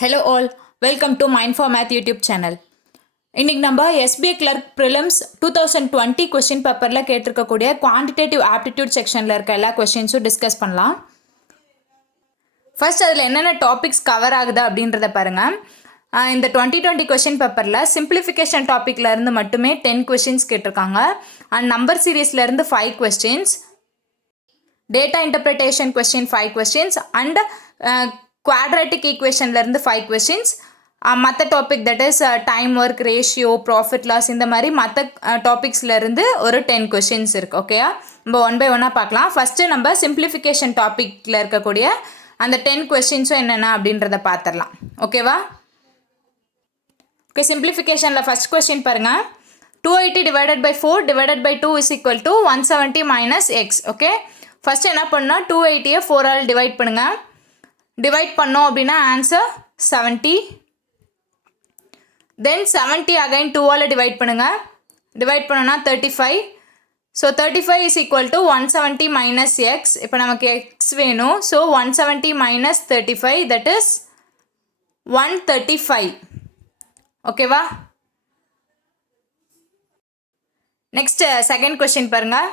Hello all, welcome to Mind for Math YouTube channel. இன்னைக்கு நம்ம SBI Clerk Prelims 2020 question பேப்பரில் கேட்டிருக்கக்கூடிய quantitative aptitude செக்ஷனில் இருக்க எல்லா கொஸ்டின்ஸும் டிஸ்கஸ் பண்ணலாம். ஃபர்ஸ்ட் அதில் என்னென்ன டாபிக்ஸ் கவர் ஆகுது அப்படின்றத பாருங்கள். இந்த 2020 கொஸ்டின் பேப்பரில் சிம்பிளிஃபிகேஷன் டாப்பிக்லேருந்து மட்டுமே 10 கொஸ்டின்ஸ் கேட்டிருக்காங்க. அண்ட் நம்பர் சீரீஸ்லேருந்து 5 questions, data interpretation question 5 questions and quadratic ஈக்குவேஷன்லேருந்து 5 கொஸ்டின்ஸ். மற்ற topic that is time work, ratio, profit loss, இந்த மாதிரி மற்ற டாபிக்ஸ்லேருந்து ஒரு 10 கொஸ்டின்ஸ் இருக்குது. ஓகேயா, நம்ம ஒன் பை ஒன்னாக பார்க்கலாம். ஃபஸ்ட்டு நம்ம சிம்பிளிஃபிகேஷன் டாப்பிக்கில் இருக்கக்கூடிய அந்த 10 கொஸ்டின்ஸும் என்னென்ன அப்படின்றத பார்த்துடலாம். ஓகேவா? ஓகே, சிம்பிளிஃபிகேஷனில் ஃபஸ்ட் கொஸ்டின் பாருங்கள். 280 divided by 4 divided by 2 is equal to 170 minus x. Okay, first என்ன பண்ணால் 280 4 ஆல் டிவைட் பண்ணுங்கள். டிவைட் பண்ணோம் அப்படின்னா ஆன்சர் 70. தென் 70 அகைன் 2 ஆல் டிவைட் பண்ணுங்கள். டிவைட் பண்ணோன்னா 35. So 35 is equal to 170 minus X. இப்போ நமக்கு எக்ஸ் வேணும். So 170 minus 35 that is 135. ஓகேவா? நெக்ஸ்ட் செகண்ட் கொஸ்டின் பாருங்கள்.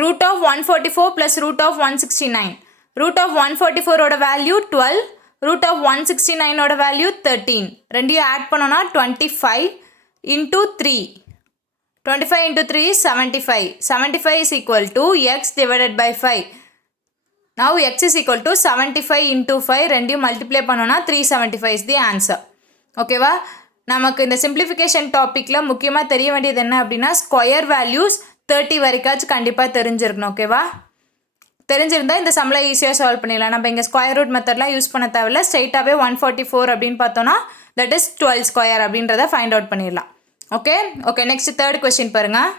root of 144 plus root of 169. root of 144 ஓட வேல்யூ 12, root of 169 ஓட வேல்யூ 13. ரெண்டையும் ஆட் பண்ணோன்னா 25 into 3. 25 into 3 is 75. 75 is equal to x divided by 5. Now x is equal to 75 into 5. ரெண்டையும் multiply பண்ணோன்னா 375 is the answer. ஓகேவா? நமக்கு இந்த simplification டாப்பிக்கில் முக்கியமாக தெரிய வேண்டியது என்ன அப்படின்னா ஸ்கொயர் வேல்யூஸ் 30 வரைக்காச்சும் கண்டிப்பாக தெரிஞ்சிருக்கணும். ஓகேவா? தெரிஞ்சிருந்தால் இந்த சம்மில் ஈஸியாக சால்வ் பண்ணிடலாம். நம்ம இங்கே ஸ்கொயர் ரூட் மெத்தட்லாம் யூஸ் பண்ண தேவையில்ல. ஸ்ட்ரைட்டாகவே 144 அப்படின்னு பார்த்தோன்னா தட் இஸ் 12 ஸ்கொயர் அப்படின்றத ஃபைண்ட் அவுட் பண்ணிடலாம். Okay okay next third question பாருங்கள்.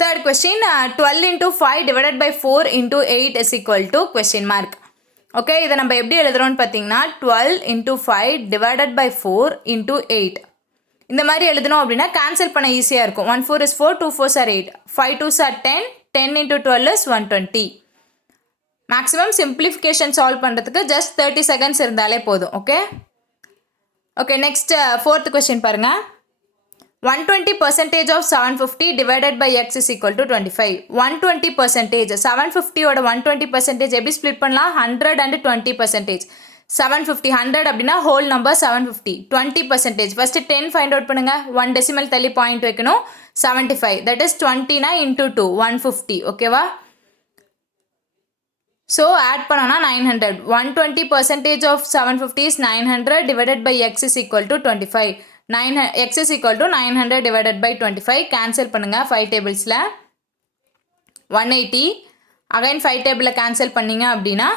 Third question 12 into 5 divided by 4 into 8 is equal to question mark. Okay, இதை நம்ம எப்படி எழுதுகிறோன்னு பார்த்தீங்கன்னா 12 into 5 divided by 4 into 8. இந்த மாதிரி எழுதணும் அப்படின்னா கேன்சல் பண்ண ஈஸியாக இருக்கும். 1 4 is 4, 2 4s are 8, 5 2s are 10, 10 into 12 is 120. Maximum simplification solve பண்ணுறதுக்கு ஜஸ்ட் 30 செகண்ட்ஸ் இருந்தாலே போதும். Okay okay next fourth question பாருங்கள். 120% of 750 divided by x is equal to 25. 120% 750ஓட 120% எப்படி ஸ்ப்ளிட் பண்ணலாம்? 100 and 20%. 750 100 அப்படின்னா whole number 750. 20% first 10 find out பண்ணுங்கள். 1 decimal தள்ளி point வைக்கணும். 75 தட் இஸ் 20 into 2 150. ஓகேவா? ஸோ ஆட் பண்ணோன்னா 900. 120% of 750 is 900 divided by x is equal to 25. x is equal to 900 divided by 25. Cancel பண்ணுங்கள் 5 டேபிள்ஸில் 180. Again 5 டேபிளில் கேன்சல் பண்ணிங்க அப்படின்னா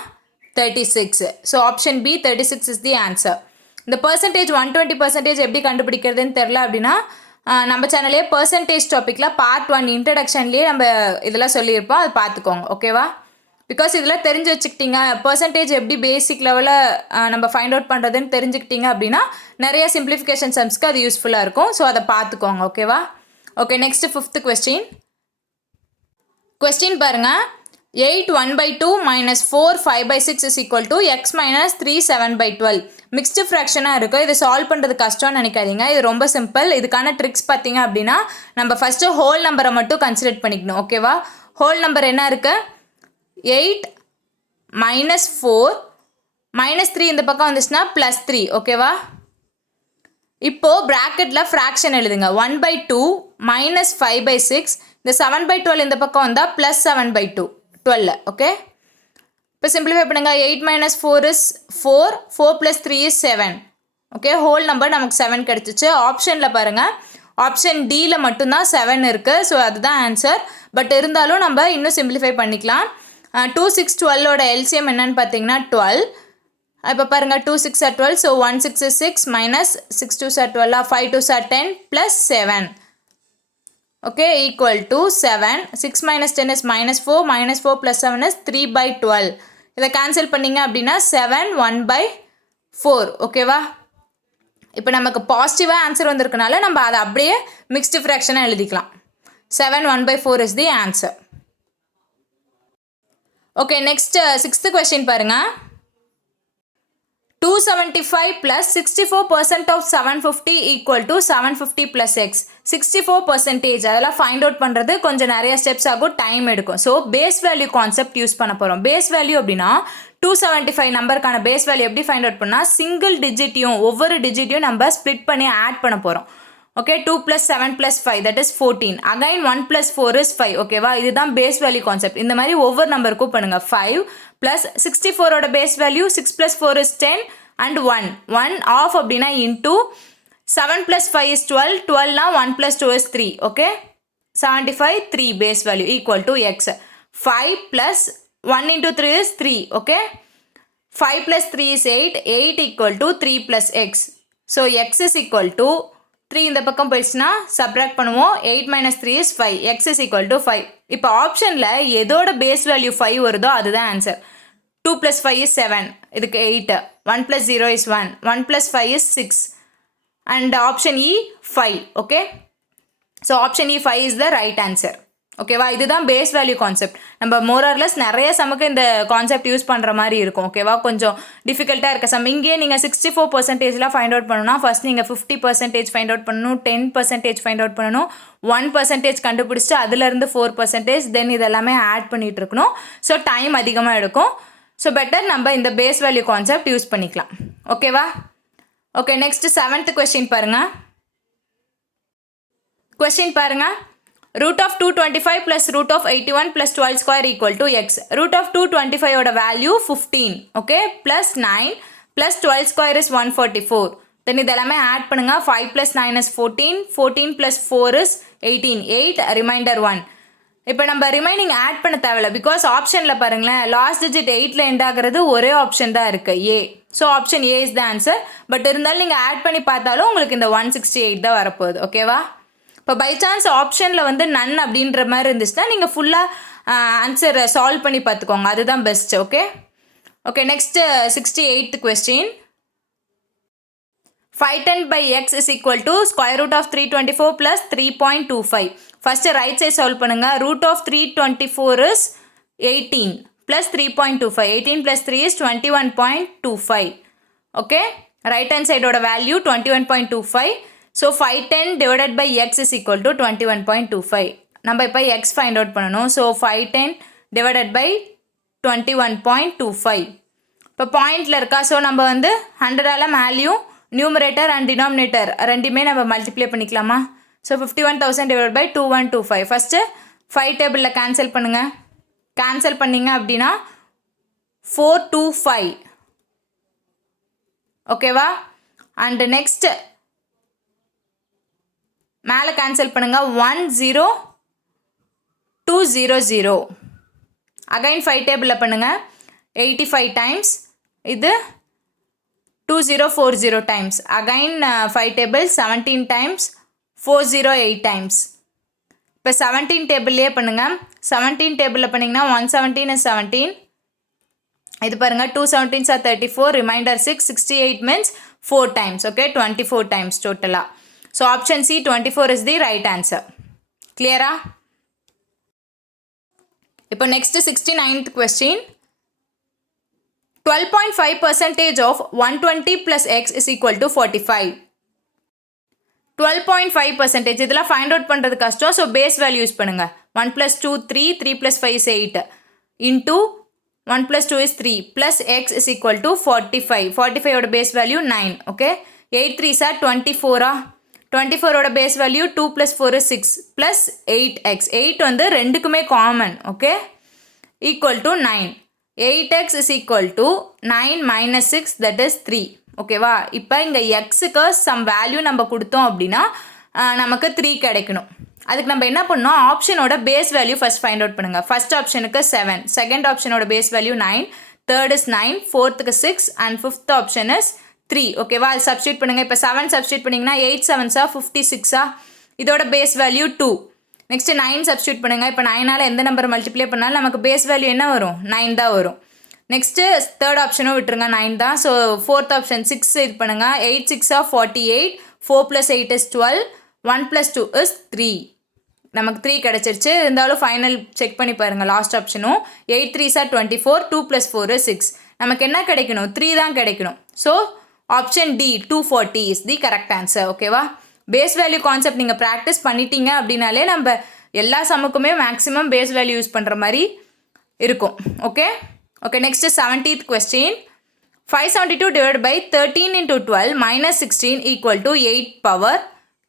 36. So option B 36 is the answer. இந்த பர்சன்டேஜ் 120% எப்படி கண்டுபிடிக்கிறதுன்னு தெரில அப்படின்னா நம்ம சேனல்லே பர்சன்டேஜ் டாப்பிக்கில் பார்ட் 1 இன்ட்ரடக்ஷன்லேயே நம்ம இதெல்லாம் சொல்லியிருப்போம், அது பார்த்துக்கோங்க. ஓகேவா? பிகாஸ் இதெல்லாம் தெரிஞ்சு வச்சுக்கிட்டீங்க, பர்சன்டேஜ் எப்படி பேசிக் லெவலில் நம்ம ஃபைண்ட் அவுட் பண்ணுறதுன்னு தெரிஞ்சுக்கிட்டீங்க அப்படின்னா நிறைய சிம்பிளிஃபிகேஷன் சம்ஸ்க்கு அது யூஸ்ஃபுல்லாக இருக்கும். ஸோ அதை பார்த்துக்கோங்க. ஓகேவா? ஓகே நெக்ஸ்ட் ஃபிஃப்த் கொஸ்டின் பாருங்கள். 8 1 by 2 minus 4 5 by 6 is equal to x minus 3 7 by 12. Mixed ஃப்ராக்ஷனாக இருக்குது. இது சால்வ் பண்ணுறது கஷ்டம்னு நினைக்காதீங்க. இது ரொம்ப சிம்பிள். இதுக்கான ட்ரிக்ஸ் பார்த்தீங்க அப்படின்னா நம்ம ஃபஸ்ட்டு ஹோல் நம்பரை மட்டும் கன்சிடர் பண்ணிக்கணும். ஓகேவா? ஹோல் நம்பர் என்ன இருக்குது? 8 minus 4 minus 3 இந்த பக்கம் வந்துச்சுன்னா +3. ஓகேவா? இப்போது ப்ராக்கெட்டில் ஃப்ராக்ஷன் எழுதுங்க. 1 by 2 minus 5 by 6. இந்த 7 by 12 இந்த பக்கம் வந்தால் +7 by 2 12. ஓகே, இப்போ சிம்பிளிஃபை பண்ணுங்கள். 8 minus 4 is 4, 4 plus 3 is 7. Okay, whole number நமக்கு 7 கிடச்சிச்சு. ஆப்ஷனில் பாருங்கள், ஆப்ஷன் டியில் மட்டும்தான் 7 இருக்குது. ஸோ அதுதான் ஆன்சர். பட் இருந்தாலும் நம்ம இன்னும் சிம்பிளிஃபை பண்ணிக்கலாம். 2 6 12ஓட எல்சிஎம் என்னன்னு பார்த்தீங்கன்னா 12. இப்போ பாருங்கள் 2 6 are 12. So 1 6 is 6 minus 6 2s are 12, 5 2s are 10 plus 7. Okay, equal to 7. 6 minus 10 is minus 4, minus 4 plus 7 is 3 by 12. இதை கேன்சல் பண்ணிங்க அப்படின்னா 7 1 by 4. ஓகேவா? இப்போ நமக்கு பாசிட்டிவாக ஆன்சர் வந்திருக்கனால நம்ம அதை அப்படியே மிக்ஸ்டு ஃப்ராக்ஷனாக எழுதிக்கலாம். 7 1 by 4 is the answer. Okay next 6th question பாருங்க. 275 plus 64% of 750 equal to 750 plus x. 64% அதெல்லாம் ஃபைண்ட் அவுட் பண்ணுறது கொஞ்சம் நிறைய ஸ்டெப்ஸ் ஆகும், டைம் எடுக்கும். So face value concept use பண்ண போகிறோம். பேஸ் வேல்யூ அப்படின்னா 275 நம்பருக்கான பேஸ் வேல்யூ எப்படி ஃபைண்ட் அவுட் பண்ணால் சிங்கிள் டிஜிட்டையும் ஒவ்வொரு டிஜிட்டையும் நம்ம ஸ்ப்ளிட் பண்ணி ஆட் பண்ண போகிறோம். Okay 2 plus 7 plus 5 that is 14. Again 1 plus 4 is 5. ஓகேவா, இதுதான் பேஸ் வேல்யூ கான்செப்ட். இந்த மாதிரி ஒவ்வொரு நம்பருக்கும் பண்ணுங்கள். 5 plus 64ஓட face value 6 plus 4 is 10 and 1 of அப்படின்னா into 7 plus 5 is 12. 12 1 plus 2 is 3. Okay 75 3 face value equal to x. 5 plus 1 into 3 is 3. Okay 5 plus 3 is 8. 8 equal to 3 plus x. So x is equal to 3 இந்த பக்கம் போயிடுச்சுன்னா subtract பண்ணுவோம். 8 minus 3 is 5. x is equal to 5. இப்போ ஆப்ஷனில் எதோட base value 5 வருதோ அதுதான் answer. 2 plus 5 is 7. இதுக்கு 8. 1 plus 0 is 1. 1 plus 5 is 6. And option E 5. Okay. So option E 5 is the right answer. ஓகேவா, இதுதான் பேஸ் வேல்யூ கான்செப்ட். நம்ம மோரார்லெஸ் நிறைய சமக்கு இந்த கான்செப்ட் யூஸ் பண்ணுற மாதிரி இருக்கும். ஓகேவா, கொஞ்சம் டிஃபிகல்ட்டாக இருக்க சம். இங்கே நீங்கள் 64%லாம் ஃபைண்ட் அவுட் பண்ணணும்னா ஃபர்ஸ்ட் நீங்கள் 50% ஃபைண்ட் அவுட் பண்ணணும், 10% ஃபைண்ட் அவுட் பண்ணணும், 1% கண்டுபிடிச்சிட்டு அதுலேருந்து 4%, தென் இதெல்லாமே ஆட் பண்ணிகிட்டு இருக்கணும். ஸோ டைம் அதிகமாக எடுக்கும். ஸோ பெட்டர் நம்ம இந்த பேஸ் வேல்யூ கான்செப்ட் யூஸ் பண்ணிக்கலாம். ஓகேவா. ஓகே நெக்ஸ்ட் 7th கொஸ்டின் பாருங்கள். கொஸ்டின் பாருங்கள். root of 225 plus root of 81 plus 12 square equal to x. root of 225 ஓட value 15. Okay plus 9 plus 12 square is 144. then இதெல்லாமே ஆட் பண்ணுங்க. 5 plus 9 is 14. 14 plus 4 is 18. 8 remainder 1. இப்போ நம்ம remaining add பண்ண தேவையில்ல, because ஆப்ஷனில் பாருங்களேன் லாஸ்ட் டிஜிட் 8ல் எண்ட் ஆகிறது ஒரே ஆப்ஷன் தான் இருக்குது, A. So option A is the answer. But இருந்தாலும் நீங்கள் ஆட் பண்ணி பார்த்தாலும் உங்களுக்கு இந்த 168 தான் வரப்போகுது. ஓகேவா. இப்போ பை சான்ஸ் ஆப்ஷனில் வந்து நன் அப்படின்ற மாதிரி இருந்துச்சுன்னா நீங்கள் ஃபுல்லாக ஆன்சரை சால்வ் பண்ணி பார்த்துக்கோங்க, அதுதான் best. Okay. Okay next 68th question. 510 by x is equal to square root of 324 plus 3.25. First right side solve பண்ணுங்கள். root of 324 is 18 plus 3.25. 18 plus 3 is 21.25. Okay right hand சைடோட value 21.25. So 510 divided by x is equal to 21.25. நம்ம இப்போ x find out பண்ணணும். So 510 divided by 21.25. இப்போ பாயிண்டில் இருக்கா. So நம்ம வந்து 100ஆல் மேலேயும் நியூமரேட்டர் அண்ட் டினாமினேட்டர் ரெண்டுமே நம்ம மல்டிப்ளை பண்ணிக்கலாமா. So 51,000 divided by 2125. ஃபஸ்ட்டு 5 டேபிளில் கேன்சல் பண்ணுங்கள். கேன்சல் பண்ணிங்க அப்படின்னா 425. ஓகேவா. அண்டு நெக்ஸ்ட்டு மேலே கேன்சல் பண்ணுங்கள். 10200. அகைன் 5 டேபிளில் பண்ணுங்கள். 85 டைம்ஸ். இது 2040 times. Again 5 table 17 times. 408 times. இப்போ 17 டேபிள்லேயே பண்ணுங்கள். 17 டேபிளில் பண்ணிங்கன்னா 117 is 17. இது பாருங்கள் 2 17s are 34. Reminder 6. 68 means 4 times. Okay 24 times டோட்டலாக. So option C 24 is the right answer. Clear? இப்போ next 69th question. 12.5% of 120 plus x is equal to 45. 12.5% இதெல்லாம் ஃபைண்ட் அவுட் பண்ணுறது கஷ்டம். ஸோ பேஸ் வேல்யூ யூஸ் பண்ணுங்கள். 1 plus 2 3. 3 plus 5 is 8. into 1 plus 2 is 3 plus x is equal to 45. 45 ஓட base value 9. Okay 8 3s are 24. 24 ஓட base value 2 plus 4 is 6 plus 8x. 8 வந்து ரெண்டுக்குமே common. Okay equal to 9. 8x is equal to 9 minus 6 that is 3. ஓகேவா. இப்போ இங்கே எக்ஸுக்கு some value நம்ம கொடுத்தோம் அப்படின்னா நமக்கு 3 கிடைக்கணும். அதுக்கு நம்ம என்ன பண்ணோம், ஆப்ஷனோட face value first find out பண்ணுங்கள். ஃபஸ்ட் ஆப்ஷனுக்கு 7, செகண்ட் ஆப்ஷனோட பேஸ் வேல்யூ 9, தேர்ட் இஸ் 9, ஃபோர்த்துக்கு 6 அண்ட் ஃபிஃப்த் ஆப்ஷன் இஸ் 3. ஓகேவா. அது சப்ஸ்டியூட் பண்ணுங்கள். இப்போ 7 சப்ஸ்டியூட் பண்ணிங்கன்னா 8 7s 56. இதோட பேஸ் வேல்யூ 2. நெக்ஸ்ட்டு 9 சப்ஸ்டியூட் பண்ணுங்கள். இப்போ 9ஆல் எந்த நம்பர் மல்டிப்ளை பண்ணாலும் நமக்கு பேஸ் வேல்யூ என்ன வரும், 9 தான் வரும். நெக்ஸ்ட்டு தேர்ட் ஆப்ஷனும் விட்டுருங்க, 9 தான். ஸோ ஃபோர்த் ஆப்ஷன் 6 இது பண்ணுங்கள். 8 6 48. 4 plus 8 is 12. 1 plus 2 is 3. நமக்கு 3 கிடச்சிருச்சு. இருந்தாலும் ஃபைனல் செக் பண்ணி பாருங்கள் லாஸ்ட் ஆப்ஷனும். 8 3s are 24, 2 + 4 is 6. நமக்கு என்ன கிடைக்கணும்? 3 தான் கிடைக்கணும். So option D 240 is the correct answer. ஓகேவா? பேஸ் வேல்யூ கான்செப்ட் நீங்கள் ப்ராக்டிஸ் பண்ணிட்டீங்க அப்படின்னாலே நம்ம எல்லா சம்முக்குமே மேக்ஸிமம் பேஸ் வேல்யூ யூஸ் பண்ணுற மாதிரி இருக்கும். Okay okay next 70th question. 572 divided by 13 into 12 minus 16 equal to 8 power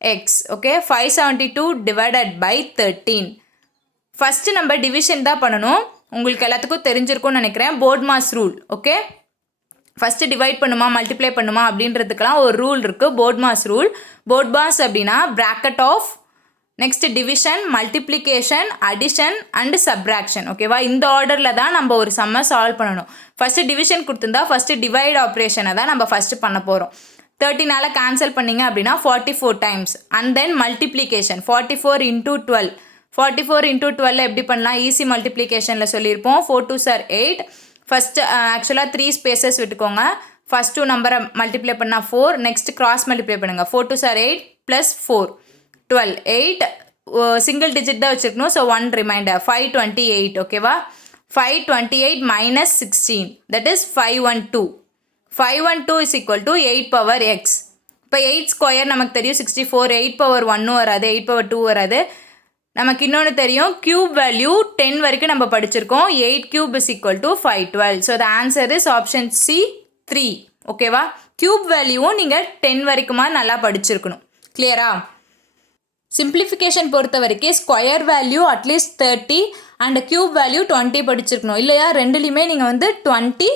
x. Okay, 572 divided by 13. First number division தான் பண்ணணும். உங்களுக்கு எல்லாத்துக்கும் தெரிஞ்சிருக்கும்னு நினைக்கிறேன். BODMAS rule. Okay, first divide பண்ணுமா மல்டிப்ளை பண்ணுமா அப்படின்றதுக்கெலாம் ஒரு ரூல் இருக்குது, BODMAS rule. BODMAS அப்படின்னா bracket of next division, multiplication, addition and subtraction. ஓகேவா? இந்த ஆர்டரில் தான் நம்ம ஒரு சம்மை சால்வ் பண்ணணும். ஃபஸ்ட்டு டிவிஷன் கொடுத்துருந்தா ஃபஸ்ட்டு டிவைட் ஆப்ரேஷனை தான் நம்ம ஃபஸ்ட்டு பண்ண போகிறோம். 13 கேன்சல் பண்ணிங்க அப்படின்னா 44 டைம்ஸ். And then multiplication 44 × 12. 44 × 12 எப்படி பண்ணலாம்? ஈஸி மல்டிப்ளிகேஷனில் சொல்லியிருப்போம். 4 2s are 8. ஃபஸ்ட்டு ஆக்சுவலாக 3 ஸ்பேசஸ் விட்டுக்கோங்க. ஃபஸ்ட் 2 நம்பரை மல்டிப்ளை பண்ணால் 4. நெக்ஸ்ட் கிராஸ் மல்டிப்ளை பண்ணுங்கள். 4 2s are 8 + 4 12. 8 சிங்கிள் டிஜிட் தான் வச்சுருக்கணும். So 1 reminder 528. ஓகேவா? 528 minus 16, that is 512. 512 is equal to 8 power x. இப்போ 8 ஸ்கொயர் நமக்கு தெரியும் 64. 8 power 1 வராது, 8 power 2 வராது. நமக்கு இன்னொன்று தெரியும், கியூப் வேல்யூ 10 வரைக்கும் நம்ம படிச்சிருக்கோம். 8 cube is equal to 512. So the answer is option C 3. ஓகேவா? கியூப் வேல்யூவும் நீங்கள் 10 வரைக்குமா நல்லா படிச்சிருக்கணும். கிளியரா? சிம்பிளிஃபிகேஷன் பொறுத்த வரைக்கும் square value at least 30 and cube value 20 படிச்சிருக்கணும். இல்லையா? ரெண்டுலேயுமே நீங்கள் வந்து 20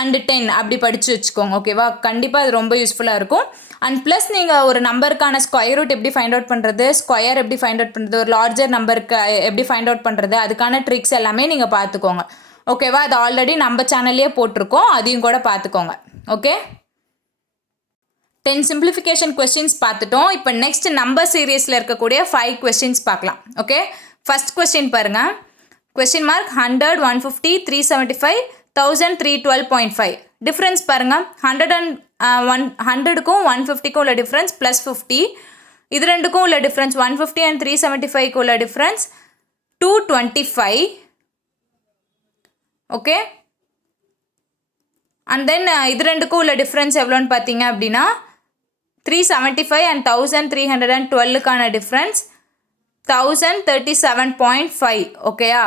அண்டு 10 அப்படி படித்து வச்சுக்கோங்க. ஓகேவா? கண்டிப்பாக அது ரொம்ப யூஸ்ஃபுல்லாக இருக்கும். அண்ட் ப்ளஸ் நீங்கள் ஒரு நம்பருக்கான ஸ்கொயர் ரூட் எப்படி ஃபைண்ட் அவுட் பண்ணுறது, ஸ்கொயர் எப்படி ஃபைண்ட் அவுட் பண்ணுறது, ஒரு லார்ஜர் நம்பருக்கு எப்படி ஃபைண்ட் அவுட் பண்ணுறது, அதுக்கான ட்ரிக்ஸ் எல்லாமே நீங்கள் பார்த்துக்கோங்க. ஓகேவா? அது ஆல்ரெடி நம்ம சேனல்லையே போட்டிருக்கோம், அதையும் கூட பார்த்துக்கோங்க. ஓகே, 10 சிம்பிளிஃபிகேஷன் கொஸ்டின்ஸ் பார்த்துட்டோம். இப்போ நெக்ஸ்ட் நம்பர் சீரீஸில் இருக்கக்கூடிய 5 கொஸ்டின்ஸ் பார்க்கலாம். ஓகே, ஃபஸ்ட் கொஸ்டின் பாருங்கள். Question mark 100, 150, 375, 1000, 312.5. டிஃப்ரென்ஸ் பாருங்கள். 100க்கும் 150க்கும் உள்ள டிஃப்ரென்ஸ் +50. இது ரெண்டுக்கும் உள்ள டிஃப்ரென்ஸ் 150 அண்ட் 375க்கு உள்ள டிஃப்ரென்ஸ் 225. ஓகே, அண்ட் தென் இது ரெண்டுக்கும் உள்ள டிஃப்ரென்ஸ் எவ்வளோன்னு பார்த்தீங்க அப்படின்னா 375 அண்ட் 1312க்கான டிஃப்ரென்ஸ் 1037.5. ஓகேயா?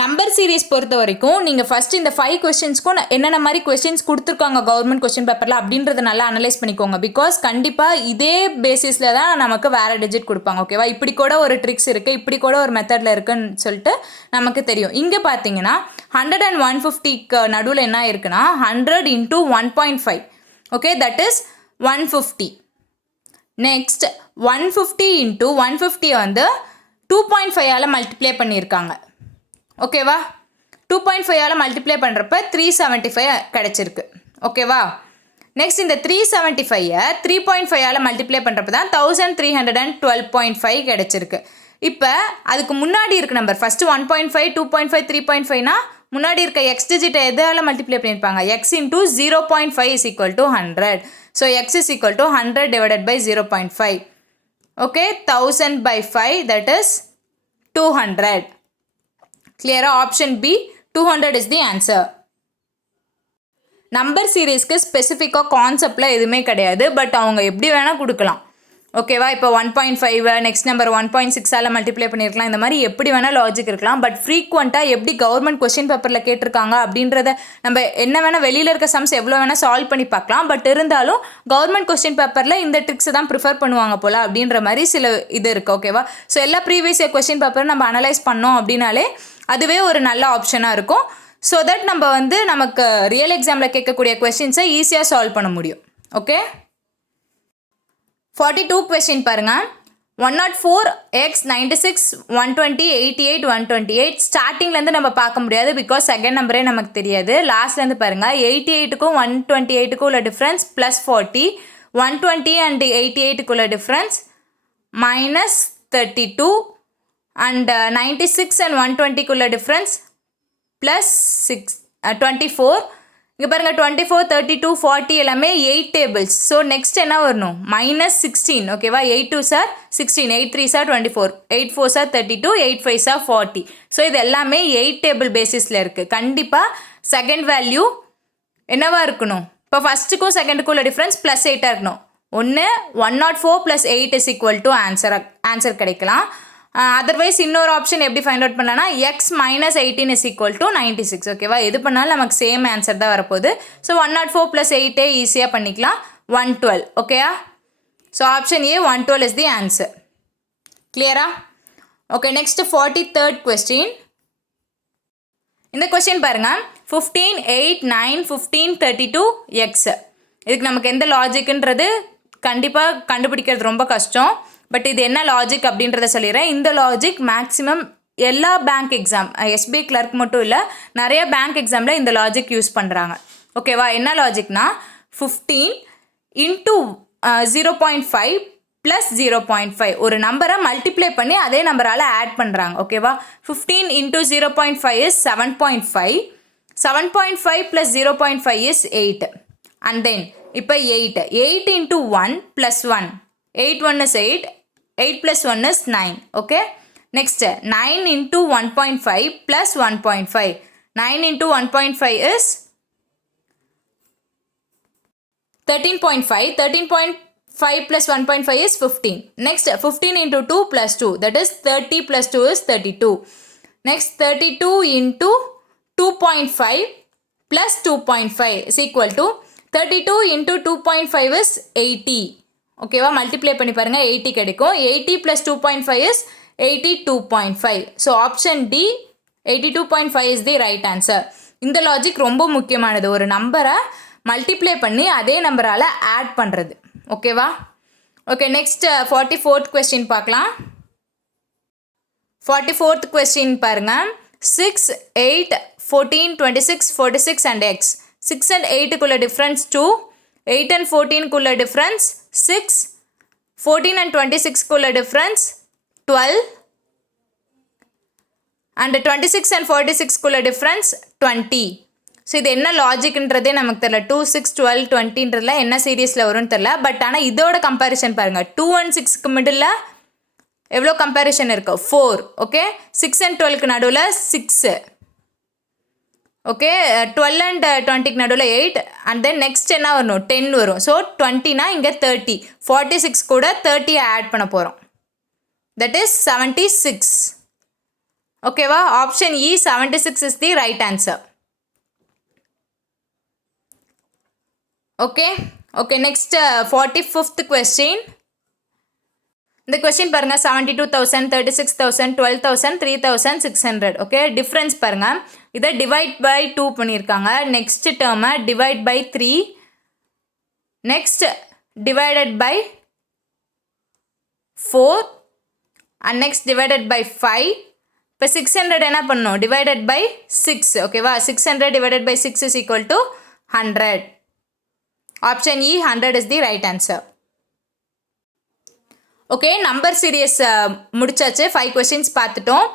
நம்பர் சீரீஸ் பொறுத்த வரைக்கும் நீங்கள் ஃபஸ்ட்டு இந்த 5 கொஸ்டின்ஸ்க்கும் என்னென்ன மாதிரி கொஸ்டின்ஸ் கொடுத்துருக்காங்க கவர்மெண்ட் கொஸ்டின் பேப்பரில் அப்படின்றத நல்லா அனலைஸ் பண்ணிக்கோங்க. பிகாஸ் கண்டிப்பாக இதே பேசிஸில் தான் நமக்கு வேறு டிஜிட் கொடுப்பாங்க. ஓகேவா? இப்படி கூட ஒரு ட்ரிக்ஸ் இருக்குது, இப்படி கூட ஒரு மெத்தடில் இருக்குன்னு சொல்லிட்டு நமக்கு தெரியும். இங்கே பார்த்தீங்கன்னா 100 and 150க்கு நடுவில் என்ன இருக்குன்னா 100 × 1.5. Okay, that is 150. நெக்ஸ்ட் 150 × 150 வந்து 2.5ஆல் மல்டிப்ளை பண்ணியிருக்காங்க. ஓகேவா? 2.5ஆல் மல்டிப்ளை பண்ணுறப்ப 375 கிடச்சிருக்கு. ஓகேவா? நெக்ஸ்ட் இந்த 375ஐ 3.5ஆல் மல்டிப்ளை பண்ணுறப்ப தான் 1312.5 கிடச்சிருக்கு. இப்போ அதுக்கு முன்னாடி இருக்க நம்பர் ஃபஸ்ட்டு 1.5, 2.5, 3.5னா முன்னாடி இருக்க எக்ஸ் டிஜிட்டை எதால் மல்டிப்ளை பண்ணியிருப்பாங்க? X × 0.5 is equal to 100. So X is equal to 100 divided by 0.5. Okay, 1000 by 5, that is 200. Clear? Option B 200 is the answer. Number சீரீஸ்க்கு ஸ்பெசிஃபிக்காக கான்செப்டில் எதுவுமே கிடையாது, பட் அவங்க எப்படி வேணால் கொடுக்கலாம். ஓகேவா? இப்போ 1.5 நெக்ஸ்ட் நம்பர் 1.6ஆல் மல்டிப்ளை பண்ணியிருக்கலாம். இந்த மாதிரி எப்படி வேணால் லாஜிக் இருக்கலாம். பட் ஃப்ரீக்வெண்ட்டாக எப்படி கவர்மெண்ட் கொஸ்டின் பேப்பரில் கேட்டிருக்காங்க அப்படின்றத நம்ம என்ன வேணால் வெளியில் இருக்க சம்ஸ் எவ்வளோ வேணால் சால்வ் பண்ணி பார்க்கலாம். பட் இருந்தாலும் கவர்மெண்ட் கொஸ்டின் பேப்பரில் இந்த ட்ரிக்ஸை தான் ப்ரிஃபர் பண்ணுவாங்க போல் அப்படின்ற மாதிரி சில இது இருக்குது. ஓகேவா? ஸோ எல்லா ப்ரீவியஸ் இயர் கொஸ்டின் பேப்பரை நம்ம அனலைஸ் பண்ணோம் அப்படின்னாலே அதுவே ஒரு நல்ல ஆப்ஷனாக இருக்கும். ஸோ தட் நம்ம வந்து நமக்கு ரியல் எக்ஸாமில் கேட்கக்கூடிய கொஸ்டின்ஸை ஈஸியாக சால்வ் பண்ண முடியும். ஓகே, 42 கொஸ்டின் பாருங்கள். 104, x 96, 120, 88, 128. ஸ்டார்டிங்லேருந்து நம்ம பார்க்க முடியாது, பிகாஸ் செகண்ட் நம்பரே நமக்கு தெரியாது. லாஸ்ட்லேருந்து பாருங்கள். 88க்கும் 128க்கும் உள்ள டிஃப்ரென்ஸ் +40. 120 அண்ட் 88க்கு உள்ள டிஃப்ரென்ஸ் -32. அண்ட் 96 அண்ட் 120க்கு உள்ள டிஃப்ரென்ஸ் +24. இங்கே பாருங்கள் 24, 32, 40 எல்லாமே 8 டேபிள்ஸ். ஸோ நெக்ஸ்ட் என்ன வரணும்? -16. ஓகேவா? 8 2 sir 16, 8 3 sir 24, 8 4 sir 32, 8 5 sir 40. So இது எல்லாமே 8 டேபிள் பேசிஸில் இருக்குது. கண்டிப்பாக செகண்ட் வேல்யூ என்னவா இருக்கணும்? இப்போ ஃபஸ்ட்டுக்கும் செகண்டுக்கும் உள்ள டிஃப்ரென்ஸ் +8 இருக்கணும். ஒன்று 104 + 8 is equal to ஆன்சர் கிடைக்கலாம். அதர்வைஸ் இன்னொரு ஆப்ஷன் எப்படி ஃபைண்ட் அவுட் பண்ணலாம்னா x - 18 is equal to 96. ஓகேவா? எது பண்ணாலும் நமக்கு சேம் ஆன்சர் தான் வரப்போகுது. ஸோ 104 + 8 ஈஸியாக பண்ணிக்கலாம். 112. ஓகேயா? So option A 112 is the answer. கிளியரா? Okay, next 43rd question. இந்த கொஸ்டின் பாருங்கள். 15, 8, 9, 15, 32, x. இதுக்கு நமக்கு எந்த லாஜிக்ன்றது கண்டிப்பாக கண்டுபிடிக்கிறது ரொம்ப கஷ்டம். பட் இது என்ன லாஜிக் அப்படின்றத சொல்லிடுறேன். இந்த லாஜிக் மேக்ஸிமம் எல்லா பேங்க் எக்ஸாம், எஸ்பிஐ கிளர்க் மட்டும் இல்லை, நிறைய பேங்க் எக்ஸாமில் இந்த லாஜிக் யூஸ் பண்ணுறாங்க. ஓகேவா? என்ன லாஜிக்னா 15 × 0.5 + 0.5 ஒரு நம்பரை மல்டிப்ளை பண்ணி அதே நம்பரால் ஆட் பண்ணுறாங்க. ஓகேவா? 15 × 0.5 is 7.5. 7.5 + 0.5 is 8. And then இப்போ 8 × 1 + 1. 8 1 is 8. 8 + 1 is 9. Okay? Next 9 × 1.5 + 1.5. 9 × 1.5 is 13.5. 13.5 + 1.5 is 15. Next 15 × 2 + 2. That is 30 + 2 is 32. Next 32 × 2.5 + 2.5 is equal to 32 × 2.5 is 80. ஓகேவா? மல்டிப்ளை பண்ணி பாருங்கள், 80 கிடைக்கும். 80 + 2.5 is 82.5. So option D 82.5 is the right answer. இந்த லாஜிக் ரொம்ப முக்கியமானது. ஒரு நம்பரை மல்டிப்ளை பண்ணி அதே நம்பரால் ஆட் பண்ணுறது. ஓகேவா? ஓகே, நெக்ஸ்ட் 44th கொஸ்டின் பார்க்கலாம். 44th கொஸ்டின் பாருங்கள். 6, 8, 14, 26, 46 and x. 6 and 8க்குள்ள டிஃப்ரென்ஸ் 2. 8 and 14க்குள்ள டிஃப்ரென்ஸ் 6. 14 and 26க்குள்ள டிஃப்ரென்ஸ் 12. and 26 and 46க்குள்ள டிஃப்ரென்ஸ் 20. ஸோ இது என்ன லாஜிக்ன்றதே நமக்கு தெரியல. 2, 6, 12, 20ன்றதுல என்ன சீரீஸில் வரும்னு தெரியல. பட் ஆனால் இதோட கம்பேரிசன் பாருங்கள். 2 and 6க்கு மிடில் எவ்வளோ கம்பேரிசன் இருக்குது? 4. ஓகே, 6 and 12க்கு நடுவில் 6. ஓகே, 12 and 20க்கு நடுவில் 8. அண்ட் தென் நெக்ஸ்ட் என்ன வரணும்? 10 வரும். ஸோ 20னா இங்கே 30. 46 கூட 30 ஆட் பண்ண போகிறோம். That is 76. ஓகேவா? Option E 76 is the right answer. Okay okay, next 45th question. இந்த கொஸ்டின் பாருங்கள். 72,000, 36,000, 12,000, 3,600. ஓகே, டிஃப்ரென்ஸ் பாருங்கள். இதை டிவைட் பை 2 பண்ணியிருக்காங்க. நெக்ஸ்ட் டேர்மை divide by 3. Next divided by 4. And next divided by 5. இப்போ 600 என்ன பண்ணணும்? Divided by 6. ஓகேவா? 600 divided by 6 is equal to 100. Option E 100 is the right answer. Okay, number series முடிச்சாச்சு. 5 கொஸ்டின்ஸ் பார்த்துட்டோம்.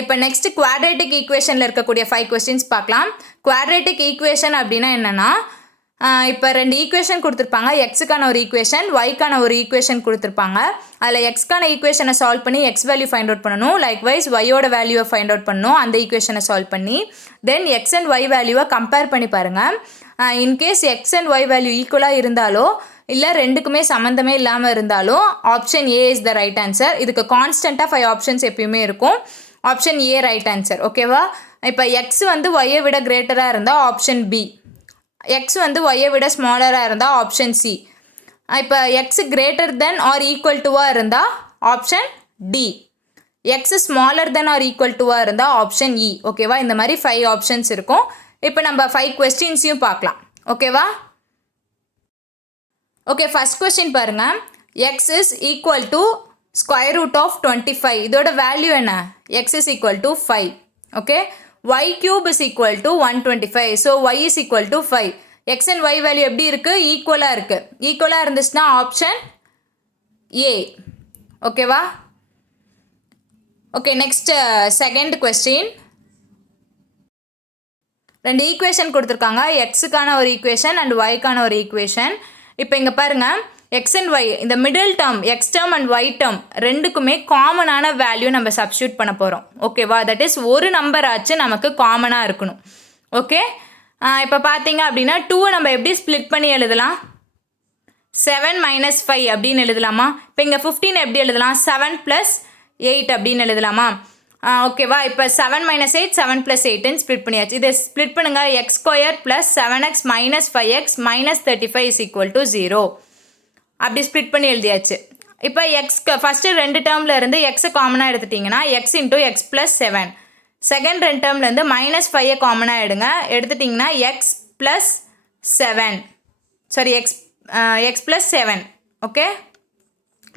இப்போ நெக்ஸ்ட் குவாட்ரேட்டிக் ஈக்குவேஷனில் இருக்கக்கூடிய 5 கொஸ்டின்ஸ் பார்க்கலாம். குவாட்ரேட்டிக் ஈக்குவேஷன் அப்படின்னா என்னென்னா, இப்போ 2 ஈக்குவேஷன் கொடுத்துருப்பாங்க. எக்ஸுக்கான ஒரு ஈக்குவேஷன், ஒய்க்கான ஒரு ஈக்குவேஷன் கொடுத்துருப்பாங்க. அதில் எக்ஸ்க்கான ஈக்குவேஷனை சால்வ் பண்ணி எக்ஸ் வேல்யூ ஃபைண்ட் அவுட் பண்ணணும். லைக்வைஸ் ஒய்யோட வேல்யூவை ஃபைண்ட் அவுட் பண்ணணும் அந்த ஈக்குவேஷனை சால்வ் பண்ணி. தென் எக்ஸ் அண்ட் ஒய் வேல்யூவை கம்பேர் பண்ணி பாருங்கள். In case X and Y value ஈக்குவலாக இருந்தாலோ இல்லை ரெண்டுக்குமே சம்மந்தமே இல்லாமல் இருந்தாலும் option A is the right answer. இதுக்கு கான்ஸ்டண்ட்டாக 5 ஆப்ஷன்ஸ் எப்பயுமே இருக்கும். Option A right answer. ஓகேவா? இப்போ எக்ஸ் வந்து ஒய்யை விட கிரேட்டராக இருந்தால் ஆப்ஷன் பி. எக்ஸ் வந்து ஒய்யை விட ஸ்மாலராக இருந்தால் ஆப்ஷன் சி. இப்போ X greater than or equal டுவாக இருந்தால் option D. X smaller than or equal டுவாக இருந்தால் ஆப்ஷன் இ. ஓகேவா? இந்த மாதிரி 5 ஆப்ஷன்ஸ் இருக்கும். இப்போ நம்ம 5 கொஸ்டின்ஸையும் பார்க்கலாம். ஓகேவா? ஓகே, ஃபர்ஸ்ட் கொஸ்டின் பாருங்கள். X is equal to square root of 25. இதோட வேல்யூ என்ன? X is equal to 5. Okay, Y cube is equal to 125. So Y is equal to 5. X and Y value எப்படி இருக்குது? ஈக்குவலாக இருக்குது. ஈக்குவலாக இருந்துச்சுன்னா ஆப்ஷன் ஏ. ஓகேவா? Okay, next second question. ரெண்டு ஈக்குவேஷன் கொடுத்துருக்காங்க, எக்ஸுக்கான ஒரு ஈக்குவேஷன் அண்ட் ஒய்க்கான ஒரு ஈக்குவேஷன். இப்போ இங்கே பாருங்கள், எக்ஸ் அண்ட் ஒய் இந்த middle term X term and Y term ரெண்டுக்குமே காமனான வேல்யூ நம்ம சப்ஸ்டியூட் பண்ண போகிறோம். ஓகேவா? தட் இஸ் ஒரு நம்பர் ஆச்சு நமக்கு காமனாக இருக்கணும். ஓகே, இப்போ பார்த்தீங்க அப்படின்னா 2 நம்ம எப்படி ஸ்ப்ளிட் பண்ணி எழுதலாம்? 7 - 5 அப்படின்னு எழுதலாமா? இப்போ இங்கே 15 எப்படி எழுதலாம்? 7 + 8 அப்படின்னு எழுதலாமா? ஓகேவா? இப்போ 7 - 8 7 + 8ன்னு ஸ்ப்ளிட் பண்ணியாச்சு. இதை ஸ்ப்ளிட் பண்ணுங்கள். x² + 7x - 5x - 35 = 0 அப்படி ஸ்ப்ளிட் பண்ணி எழுதியாச்சு. இப்போ எக்ஸ்க்கு ஃபஸ்ட்டு ரெண்டு டேர்மில் இருந்து எக்ஸை காமனாக எடுத்துட்டிங்கன்னா x × x + 7, செகண்ட் ரெண்டு டேர்ம்லேருந்து -5 காமனாக எடுத்துட்டிங்கன்னா x + 7 sorry x + 7. Okay,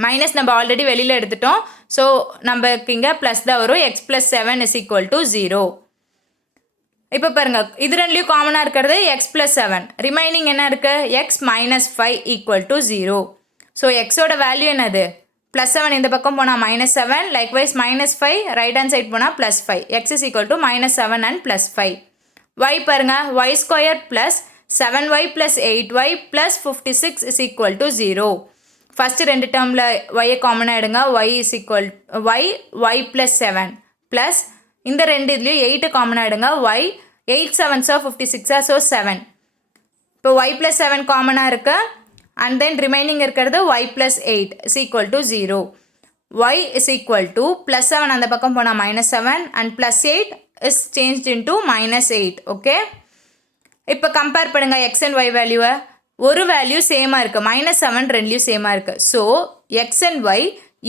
minus நம்ம ஆல்ரெடி வெளியில் எடுத்துட்டோம். ஸோ நமக்கு இங்கே ப்ளஸ் தான் வரும். x + 7 = 0. இப்போ பாருங்கள், இது ரெண்டுலேயும் காமனாக இருக்கிறது x + 7, ரிமைனிங் என்ன இருக்குது? x - 5 = 0. ஸோ எக்ஸோட வேல்யூ என்னது? +7 இந்த பக்கம் போனால் -7, லைக்வைஸ் -5 ரைட் ஹேண்ட் சைட் போனால் +5. x = -7 and +5. y பாருங்கள், y² + 7y + 8y + 56 = 0. ஃபஸ்ட்டு ரெண்டு டேர்மில் y காமனாக எடுங்க. y + 7 ப்ளஸ் இந்த ரெண்டு இதுலேயும் 8 காமனாக எடுங்க. y 8 7s 56, so 7. இப்போ y + 7 காமனாக இருக்கு அண்ட் தென் ரிமைனிங் இருக்கிறது y + 8 = 0. y +7 அந்த பக்கம் போனால் -7 and +8 is changed into -8. Okay, இப்போ கம்பேர் பண்ணுங்கள் x அண்ட் y வேல்யூவை. ஒரு வேல்யூ சேமாக இருக்குது, -7 ரெண்டுலேயும் சேமாக இருக்குது. ஸோ x அண்ட் y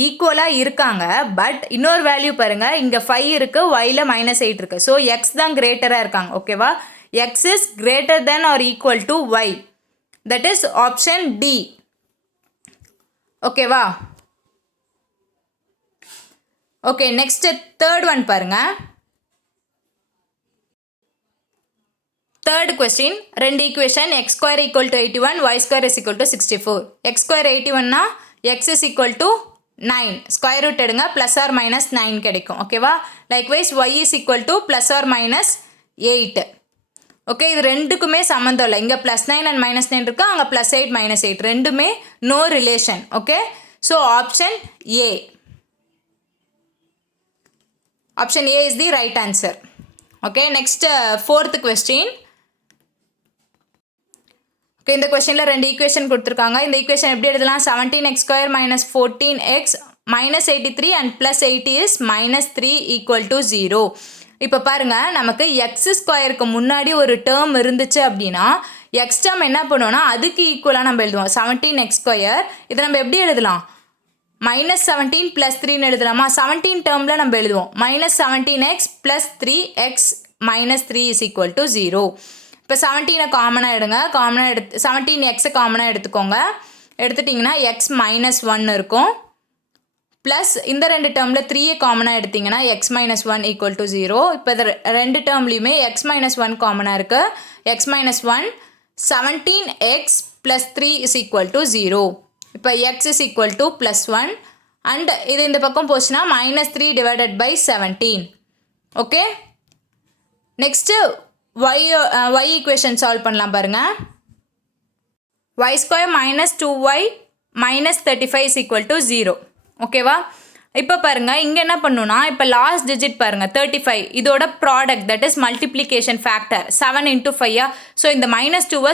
ஈக்குவலாக இருக்காங்க. பட் இன்னொரு வேல்யூ பாருங்கள், இங்கே 5 இருக்குது, yயில் -8 இருக்குது. ஸோ x தான் கிரேட்டராக இருக்காங்க. ஓகேவா? x is greater than or equal to y. That is option D. ஓகேவா? ஓகே, நெக்ஸ்ட் தேர்ட் ஒன் பாருங்கள். தேர்ட் கொஸ்டின், ரெண்டு ஈக்குவேஷன் x² = 81, y² = 64. x² 81னா x = 9, ஸ்கொயர் ரூட் எடுங்க, +or-9 கிடைக்கும். ஓகேவா? Likewise y = +or-8. ஓகே, இது ரெண்டுக்குமே சம்மந்தம் இல்லை. இங்கே +9 and -9 இருக்குது, அங்கே +8 -8 ரெண்டுமே no relation. Okay, so option A. Option A is the right answer. Okay, next fourth question. Okay, இந்த கொஸ்டினில் ரெண்டு ஈக்குவேஷன் கொடுத்துருக்காங்க. இந்த ஈக்குவேஷன் எப்படி எழுதலாம்? 17x² - 14x - 83 and +80 is -3 = 0. இப்போ பாருங்கள், நமக்கு x² முன்னாடி ஒரு டேர்ம் இருந்துச்சு அப்படின்னா எக்ஸ் டேர்ம் என்ன பண்ணுவோன்னா அதுக்கு ஈக்குவலாக நம்ம எழுதுவோம். 17x², இதை நம்ம எப்படி எழுதலாம்? -17 + 3ன்னு எழுதலாமா? 17 டேர்மில் நம்ம எழுதுவோம். -17x + 3x - 3 = 0. இப்போ 17 காமனாக எடுங்க. 17x காமனாக எடுத்துக்கோங்க. எடுத்துட்டிங்கன்னா x - 1 இருக்கும். ப்ளஸ் இந்த ரெண்டு டேர்மில் 3 காமனாக எடுத்திங்கன்னா x - 1 = 0. இப்போ இது ரெண்டு டேர்ம்லேயுமே x - 1 காமனாக இருக்குது. x - 1 17x + 3 = 0. இப்போ x +1 அண்ட் இது இந்த பக்கம் போச்சுன்னா -3 / 17. Okay, next y equation solve பண்ணலாம் பாருங்கள். y² - 2y - 35 = 0. ஓகேவா? இப்போ பாருங்கள், இங்கே என்ன பண்ணணும்னா இப்போ லாஸ்ட் டிஜிட் பாருங்கள் 35, இதோட product that is multiplication factor 7 × 5. So இந்த -2வை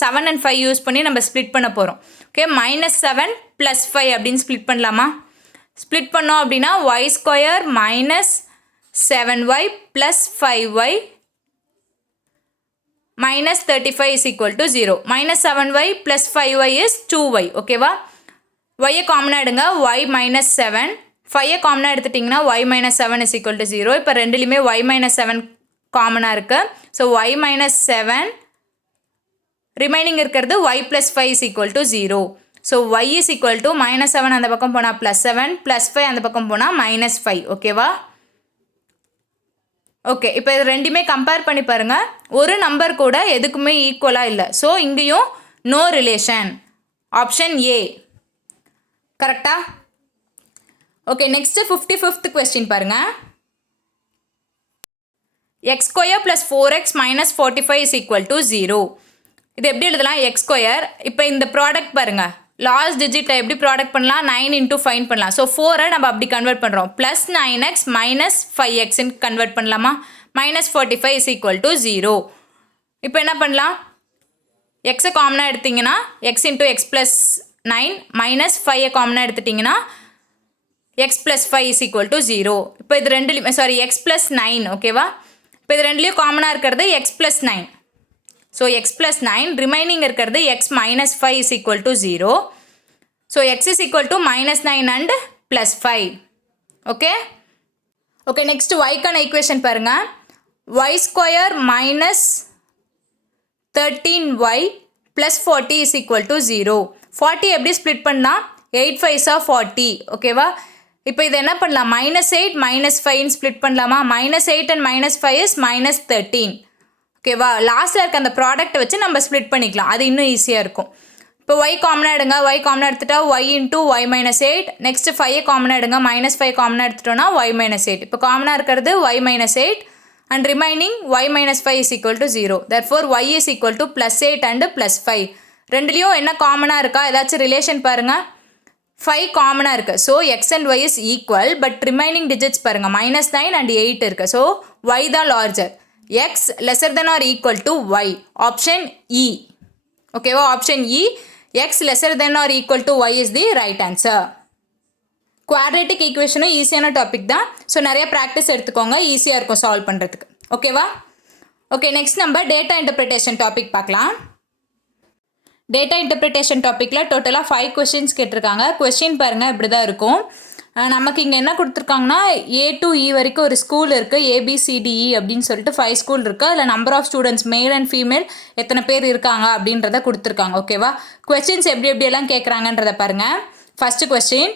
7 and 5 யூஸ் பண்ணி நம்ம ஸ்ப்ளிட் பண்ண போகிறோம். ஓகே, -7 + 5 அப்படின்னு ஸ்ப்ளிட் பண்ணலாமா? ஸ்ப்ளிட் பண்ணோம் அப்படின்னா y² - 7y + 5y - 35 = 0. -7y + 5y is 2y. ஓகேவா? y காமனாக எடுங்க. y - 7, 5 காமனாக எடுத்துட்டிங்கன்னா y - 7 = 0. இப்போ ரெண்டுலேயுமே y - 7 காமனாக இருக்குது. ஸோ y - 7 ரிமைனிங் இருக்கிறது y + 5 = 0. ஸோ y -7 அந்த பக்கம் போனால் +7 +5 அந்த பக்கம் போனால் -5. ஓகேவா? ஓகே, இப்போ இது ரெண்டுமே கம்பேர் பண்ணி பாருங்கள். ஒரு நம்பர் கூட எதுக்குமே ஈக்குவலாக இல்லை. ஸோ இங்கேயும் நோ ரிலேஷன். ஆப்ஷன் ஏ கரெக்டா? ஓகே, நெக்ஸ்ட்டு 55th கொஸ்டின் பாருங்கள். X square plus 4x minus 45 is equal to 0. இது எப்படி எழுதலாம்? X square. இப்போ இந்த ப்ராடக்ட் பாருங்கள், லாஸ்ட் டிஜிட்டை எப்படி ப்ராடக்ட் பண்ணலாம்? 9 இன்ட்டு 5 பண்ணலாம். ஸோ 4 நம்ம அப்படி கன்வெர்ட் பண்ணுறோம். ப்ளஸ் 9x மைனஸ் 5xன்னு கன்வெர்ட் பண்ணலாமா? Minus 45 is equal to 0. இப்போ என்ன பண்ணலாம்? எக்ஸை காமனாக எடுத்திங்கன்னா X into X plus 9 minus 5 காமனாக எடுத்துட்டிங்கன்னா X plus 5 is equal to 0. இப்போ இது ரெண்டுலேயுமே எக்ஸ் ப்ளஸ் 9 ஓகேவா? இப்போ இது ரெண்டுலேயும் காமனாக இருக்கிறது X plus 9. So X plus 9 remaining இருக்கிறது X minus 5 is equal to 0. So X is equal to minus 9 and plus 5. Okay okay next ஒய்க்கான ஈக்குவேஷன் பாருங்கள். Y square minus 13y plus 40 is equal to 0. 40 எப்படி split பண்ணால் 8 5s are 40 ஓகேவா? இப்போ இது என்ன பண்ணலாம்? -8 -5 ஸ்ப்ளிட் பண்ணலாமா? -8 and -5 is -13 ஓகேவா? லாஸ்ட்டில் இருக்க அந்த ப்ராடக்ட்டை வச்சு நம்ம ஸ்ப்ளிட் பண்ணிக்கலாம், அது இன்னும் ஈஸியாக இருக்கும். இப்போ ஒய் காமனாக எடுங்க, ஒய் காமனாக எடுத்துட்டா Y into Y minus 8. Next 5 காமனாக எடுங்க, -5 காமனாக எடுத்துட்டோன்னா ஒய் மைனஸ் 8. இப்போ காமனாக இருக்கிறது Y minus 8 and remaining Y minus 5 is equal to 0. therefore Y is equal to +8 and +5. ரெண்டுலேயும் என்ன காமனாக இருக்கா? ஏதாச்சும் ரிலேஷன் பாருங்கள். 5 காமனாக இருக்குது. So x and y is equal. But remaining digits பாருங்கள், -9 and 8 இருக்குது. ஸோ ஒய் தான் larger. X lesser than or equal to y. Option E ஓகேவா? Option E x lesser than or equal to y is the right answer. Quadratic ஈக்குவேஷனும் ஈஸியான topic தான். So நிறைய practice எடுத்துக்கோங்க, ஈஸியாக இருக்கும் சால்வ் பண்ணுறதுக்கு. ஓகேவா? ஓகே நெக்ஸ்ட் நம்ம டேட்டா இன்டர்பிரிட்டேஷன் டாபிக் பார்க்கலாம். டேட்டா இன்டர்பிரிட்டேஷன் டாப்பிக்கில் டோட்டலாக 5 கொஸ்டின்ஸ் கேட்டிருக்காங்க. கொஸ்டின் பாருங்கள் இப்படி தான் இருக்கும். நமக்கு இங்கே என்ன கொடுத்துருக்காங்கன்னா A to E வரைக்கும் ஒரு ஸ்கூல் இருக்குது, ABCDE அப்படின்னு சொல்லிட்டு 5 ஸ்கூல் இருக்குது. அதில் number of students male and female எத்தனை பேர் இருக்காங்க அப்படின்றத கொடுத்துருக்காங்க. ஓகேவா? கொஸ்டின்ஸ் எப்படியெல்லாம் கேட்குறாங்கன்றத பாருங்கள். First question,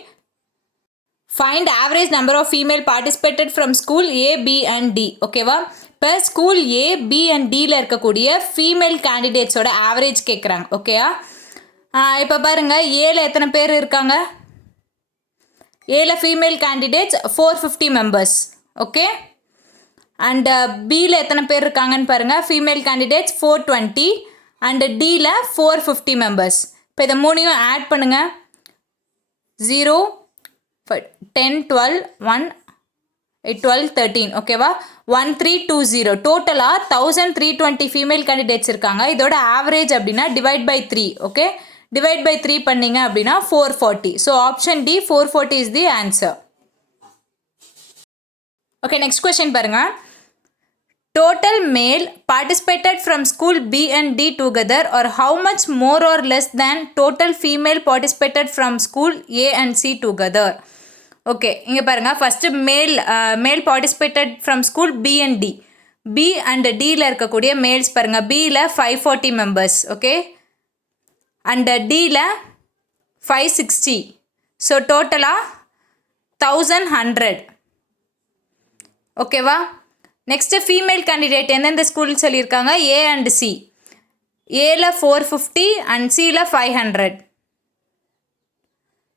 find average number of female participated from school A, B and D. ஓகேவா? இப்போ ஸ்கூல் A, B and Dயில் இருக்கக்கூடிய ஃபீமேல் கேண்டிடேட்ஸோட ஆவரேஜ் கேட்குறாங்க. ஓகேவா? இப்போ பாருங்கள், ஏல எத்தனை பேர் இருக்காங்க? ஏல female candidates 450 members. Okay. And பியில் எத்தனை பேர் இருக்காங்கன்னு பாருங்கள். ஃபீமேல் கேண்டிடேட்ஸ் 420 அண்டு டியில் 450 மெம்பர்ஸ். இப்போ இதை மூணையும் ஆட் பண்ணுங்கள். 0 10 12 1 12 13 ஓகேவா? 1320. டோட்டலாக 1320 ஃபீமேல் கேண்டிடேட்ஸ் இருக்காங்க. இதோட ஆவரேஜ் அப்படின்னா divide by 3. Okay, divide by 3 பண்ணிங்க அப்படின்னா 440. So option D 440 is the answer. Okay next question பாருங்கள். Total male participated from school B and D together or how much more or less than total female participated from school A and C together. Okay, இங்கே பாருங்கள். First male participated from school B and D. B and Dயில் இருக்கக்கூடிய males பாருங்கள். Bயில் 540 members. Okay, and Dயில் 560. So டோட்டலாக 1100. ஓகேவா? Next female candidate எந்தெந்த ஸ்கூல் சொல்லியிருக்காங்க? A and C. ஏல 450 அண்ட் சியில் 500.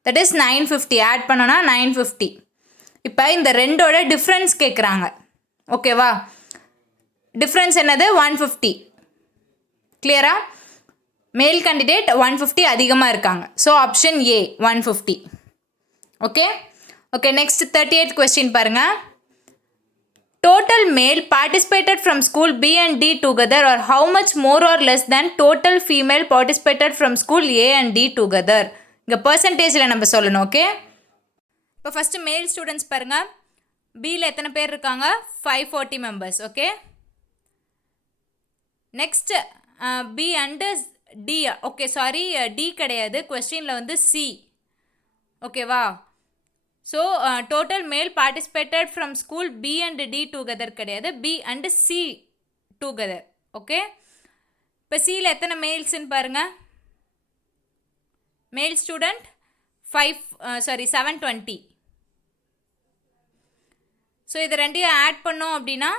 That is 950. ஆட் பண்ணோன்னா 950. இப்போ இந்த ரெண்டோட டிஃப்ரென்ஸ் கேட்குறாங்க. ஓகேவா? டிஃப்ரென்ஸ் என்னது? 150. கிளியரா? மேல் கேண்டிடேட் 150 அதிகமாக இருக்காங்க. ஸோ ஆப்ஷன் ஏ 150. Okay okay next 38th question பாருங்கள். Total male participated from school B and D together or how much more or less than total female participated from school A and D together. இங்கே பர்சன்டேஜில் நம்ம சொல்லணும். Okay, இப்போ first மேல் students பாருங்கள். பியில் எத்தனை பேர் இருக்காங்க? 540 members. Okay, next B and D. Okay sorry, D கிடையாது, கொஸ்டினில் வந்து சி. ஓகேவா? So total male participated from school B and D together கிடையாது, B and C together. Okay, இப்போ சியில் எத்தனை மேல்ஸ்ன்னு பாருங்கள். மேல் ஸ்டூடெண்ட் 720. ஸோ இது ரெண்டையும் ஆட் பண்ணோம் அப்படின்னா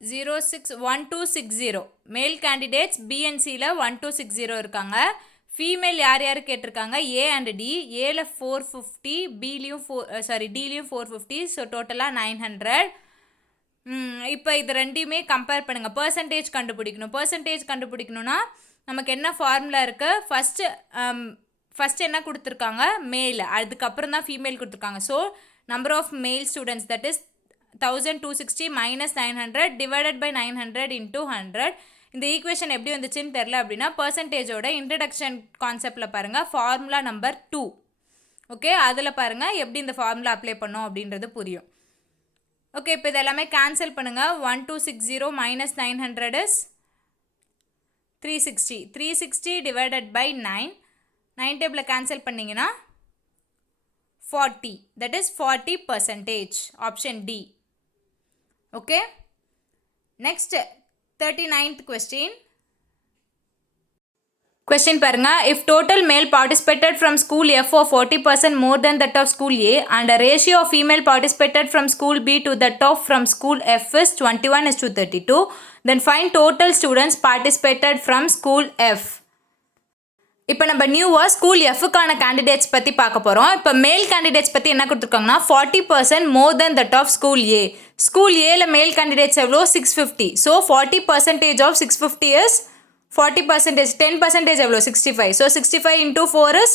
1260. மேல் கேண்டிடேட்ஸ் பி அண்ட் சியில் 1260 இருக்காங்க. ஃபீமேல் யார் யார் கேட்டிருக்காங்க ஏ அண்ட் டி. ஏல 450, பிலையும் டிலையும் 450, ஸோ டோட்டலாக 900. இப்போ இது ரெண்டையுமே கம்பேர் பண்ணுங்கள். பர்சன்டேஜ் கண்டுபிடிக்கணும்னா நமக்கு என்ன ஃபார்முலா இருக்குது? ஃபஸ்ட்டு என்ன கொடுத்துருக்காங்க? மேல். அதுக்கப்புறம் தான் ஃபீமேல் கொடுத்துருக்காங்க. So number of male students that is 1260 minus 900 divided by 900 into 100. இந்த ஈக்குவேஷன் எப்படி வந்துச்சுன்னு தெரில அப்படின்னா பர்சன்டேஜோட இன்ட்ரடக்ஷன் கான்செப்டில் பாருங்கள், ஃபார்முலா நம்பர் 2. ஓகே, அதில் பாருங்கள் எப்படி இந்த ஃபார்முலா அப்ளை பண்ணோம் அப்படின்றது புரியும். ஓகே, இப்போ இதெல்லாமே கேன்சல் பண்ணுங்கள். 1260 மைனஸ் 900 இஸ் 360. 360 டிவைடட் பை 9 டேபிளில் கேன்சல் பண்ணிங்கன்னா 40. That is 40%. Option D. Okay, next 39th question. Question பாருங்க. If total male participated from school F of 40% more than that of school A and a ratio of female participated from school B to that of from school F is 21:32, then find total students participated from school F. இப்போ நம்ம நியூவாக school எஃப்க்கான candidates பற்றி பார்க்க போகிறோம். இப்போ மேல் candidates பற்றி என்ன கொடுத்துருக்காங்கன்னா 40% more than that of school A. School ஏல மேல் கேண்டிடேட்ஸ் எவ்வளோ? 650. So 40% of 650 is 40%. 10% எவ்வளோ? 65. So 65 into 4 is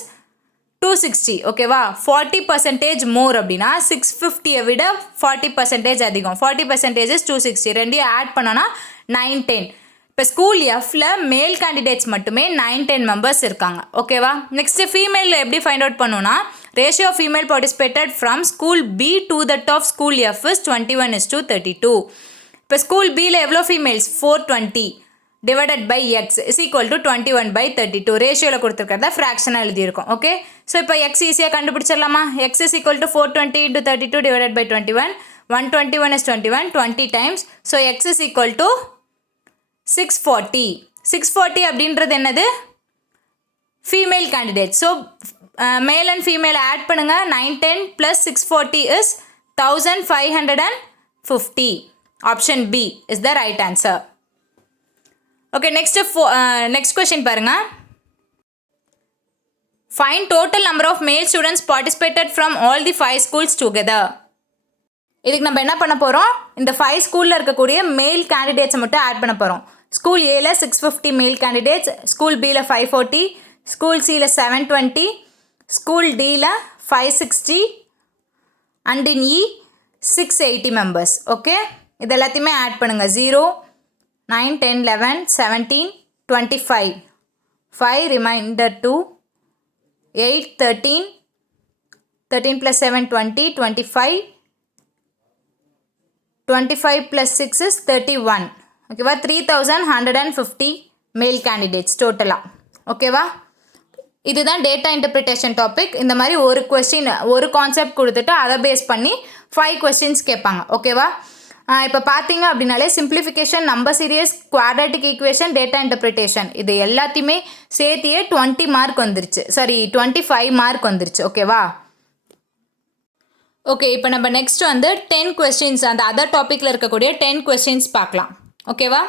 260. ஓகேவா? 40% மோர் அப்படின்னா 650 விட 40% அதிகம். 40% இஸ் 260. ரெண்டையும் ஆட் பண்ணோன்னா 910. இப்போ ஸ்கூல் எஃப்ல மேல் கேண்டிடேட்ஸ் மட்டுமே 910 மெம்பர்ஸ் இருக்காங்க. ஓகேவா? நெக்ஸ்ட் ஃபீமேலில் எப்படி ஃபைண்ட் அவுட் பண்ணோன்னா ratio of female participated from school B to that of school F is 21:32. இப்போ ஸ்கூல் பியில் எவ்வளோ ஃபீமேல்ஸ்? 420 divided by X is equal to 21/32. ரேஷியோவில் கொடுத்துருக்கிறதா ஃப்ராக்ஷனாக எழுதியிருக்கோம். ஓகே, ஸோ இப்போ எக்ஸ் ஈஸியாக கண்டுபிடிச்சிடலாமா? X is equal to 420 × 32 divided by 21. 121 is 21, 20 times. So X is equal to 640. 640 அப்படின்றது என்னது? Female candidate. So male and female add பண்ணுங்கள். 910 + 640 is 1550. Option B is the right answer. Okay, next question பாருங்க. Find total number of male students participated from all the 5 schools together. இதுக்கு நம்ம என்ன பண்ண போகிறோம்? இந்த 5 ஸ்கூலில் இருக்கக்கூடிய மேல் கேண்டிடேட்ஸை மட்டும் ஆட் பண்ண போகிறோம். ஸ்கூல் ஏல 650 மேல் கேண்டிடேட்ஸ், ஸ்கூல் பியில் 540, ஸ்கூல் சியில் 720, ஸ்கூல் டியில் 560 and in E 680 members. Okay, இது எல்லாத்தையுமே ஆட் பண்ணுங்கள். 0, 9, 10, 11, 17, 25, 5 ரிமைண்டர் 2, 8, 13, 13 + 7, 20, 25, 25 + 6 is 31. ஓகேவா? 3150 மேல் கேண்டிடேட்ஸ் டோட்டலாக. ஓகேவா? இதுதான் டேட்டா இன்டர்பிரிட்டேஷன் டாபிக். இந்த மாதிரி ஒரு கொஸ்டின் ஒரு கான்செப்ட் கொடுத்துட்டு அதை பேஸ் பண்ணி 5 கொஸ்டின்ஸ் கேட்பாங்க. ஓகேவா? இப்போ பார்த்தீங்க அப்படின்னாலே simplification, number serious, quadratic equation, data interpretation இது எல்லாத்தையுமே சேர்த்தியே 20 மார்க் வந்துருச்சு. 25 மார்க் வந்துருச்சு. ஓகேவா? ஓகே, இப்போ நம்ம நெக்ஸ்ட் வந்து 10 கொஸ்டின்ஸ் அந்த அதர் டாப்பிக்கில் இருக்கக்கூடிய 10 கொஸ்டின்ஸ் பார்க்கலாம். ஓகேவா?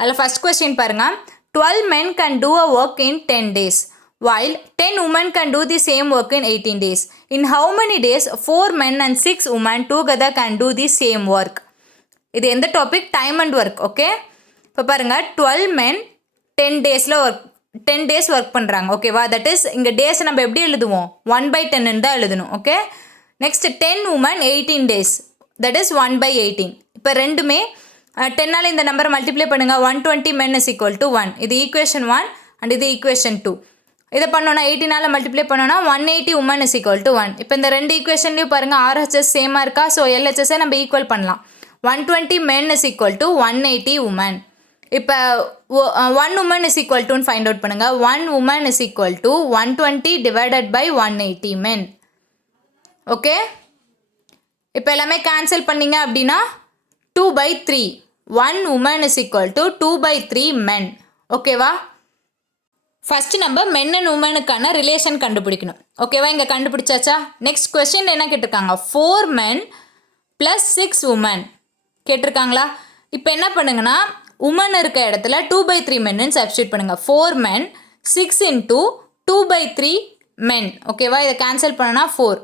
அதில் ஃபஸ்ட் கொஸ்டின் பாருங்கள். 12 men can do a work in 10 days while 10 women can do the same work in 18 days. In how many days 4 men and 6 women together can do the same work? இது எந்த topic? Time and work. Okay, இப்போ பாருங்கள் 12 men 10 days work பண்ணுறாங்க. ஓகேவா? That is இங்கே days நம்ம எப்படி எழுதுவோம்? 1/10 தான் எழுதணும். Okay, next 10 women 18 days that is 1/18. இப்போ ரெண்டுமே 10ஆல் இந்த நம்பரை மல்டிப்ளை பண்ணுங்கள். 120 men is equal to 1. இது ஈக்குவேஷன் 1 அண்ட் இது ஈக்குவேஷன் 2. இதை பண்ணோன்னா 18ஆல் மல்டிப்ளை பண்ணோன்னா 180 women is equal to 1. இப்போ இந்த ரெண்டு ஈக்குவேஷன்லேயும் பாருங்கள் RHS சேமாக இருக்கா? ஸோ LHSஐ நம்ம ஈக்குவல் பண்ணலாம். 120 men is equal to 180 women. இப்போ 1 woman is equal to find out பண்ணுங்கள். 1 woman is equal to 120 divided by 180 men. Okay, இப்போ எல்லாமே கேன்சல் பண்ணிங்க அப்படின்னா 2/3. 1 woman is equal to 2/3 men. ஓகேவா? ஃபஸ்ட்டு நம்ம மென் அண்ட் உமனுக்கான ரிலேஷன் கண்டுபிடிக்கணும். ஓகேவா? இங்கே கண்டுபிடிச்சாச்சா? நெக்ஸ்ட் கொஸ்டின் என்ன கேட்டிருக்காங்க? 4 men + 6 women கேட்டிருக்காங்களா? இப்போ என்ன பண்ணுங்கன்னா உமன் இருக்க இடத்துல 2/3 men சப்ஸ்டியூட் பண்ணுங்கள். 4 men 6 × 2/3 men. ஓகேவா, இதை கேன்சல் பண்ணனா 4.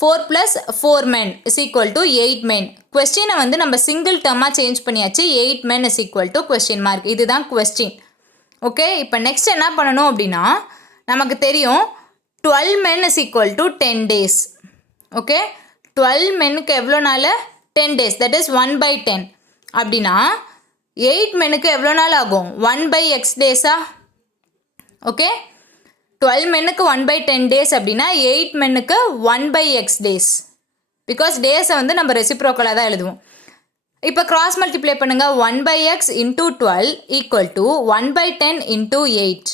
4 plus 4 men is equal to 8 men. கொஸ்டினை வந்து நம்ம சிங்கிள் டேர்மாக சேஞ்ச் பண்ணியாச்சு. 8 men is equal to question mark. இதுதான் கொஸ்டின். ஓகே, இப்போ நெக்ஸ்ட் என்ன பண்ணணும் அப்படின்னா, நமக்கு தெரியும் 12 men is equal to 10 days. Okay, 12 menக்கு எவ்வளோ நாள்? 10 days. that is 1/10. அப்படின்னா 8 menக்கு எவ்வளோ நாள் ஆகும்? 1/x days-ஆ? ஓகே, 12 menக்கு 1/10 days அப்படின்னா 8 menக்கு 1/x days. பிகாஸ் டேஸை வந்து நம்ம ரெசிப்ரோக்கலாக தான் எழுதுவோம். இப்போ கிராஸ் மல்டிப்ளை பண்ணுங்கள். 1/x into 12 equal to 1/10 into 8.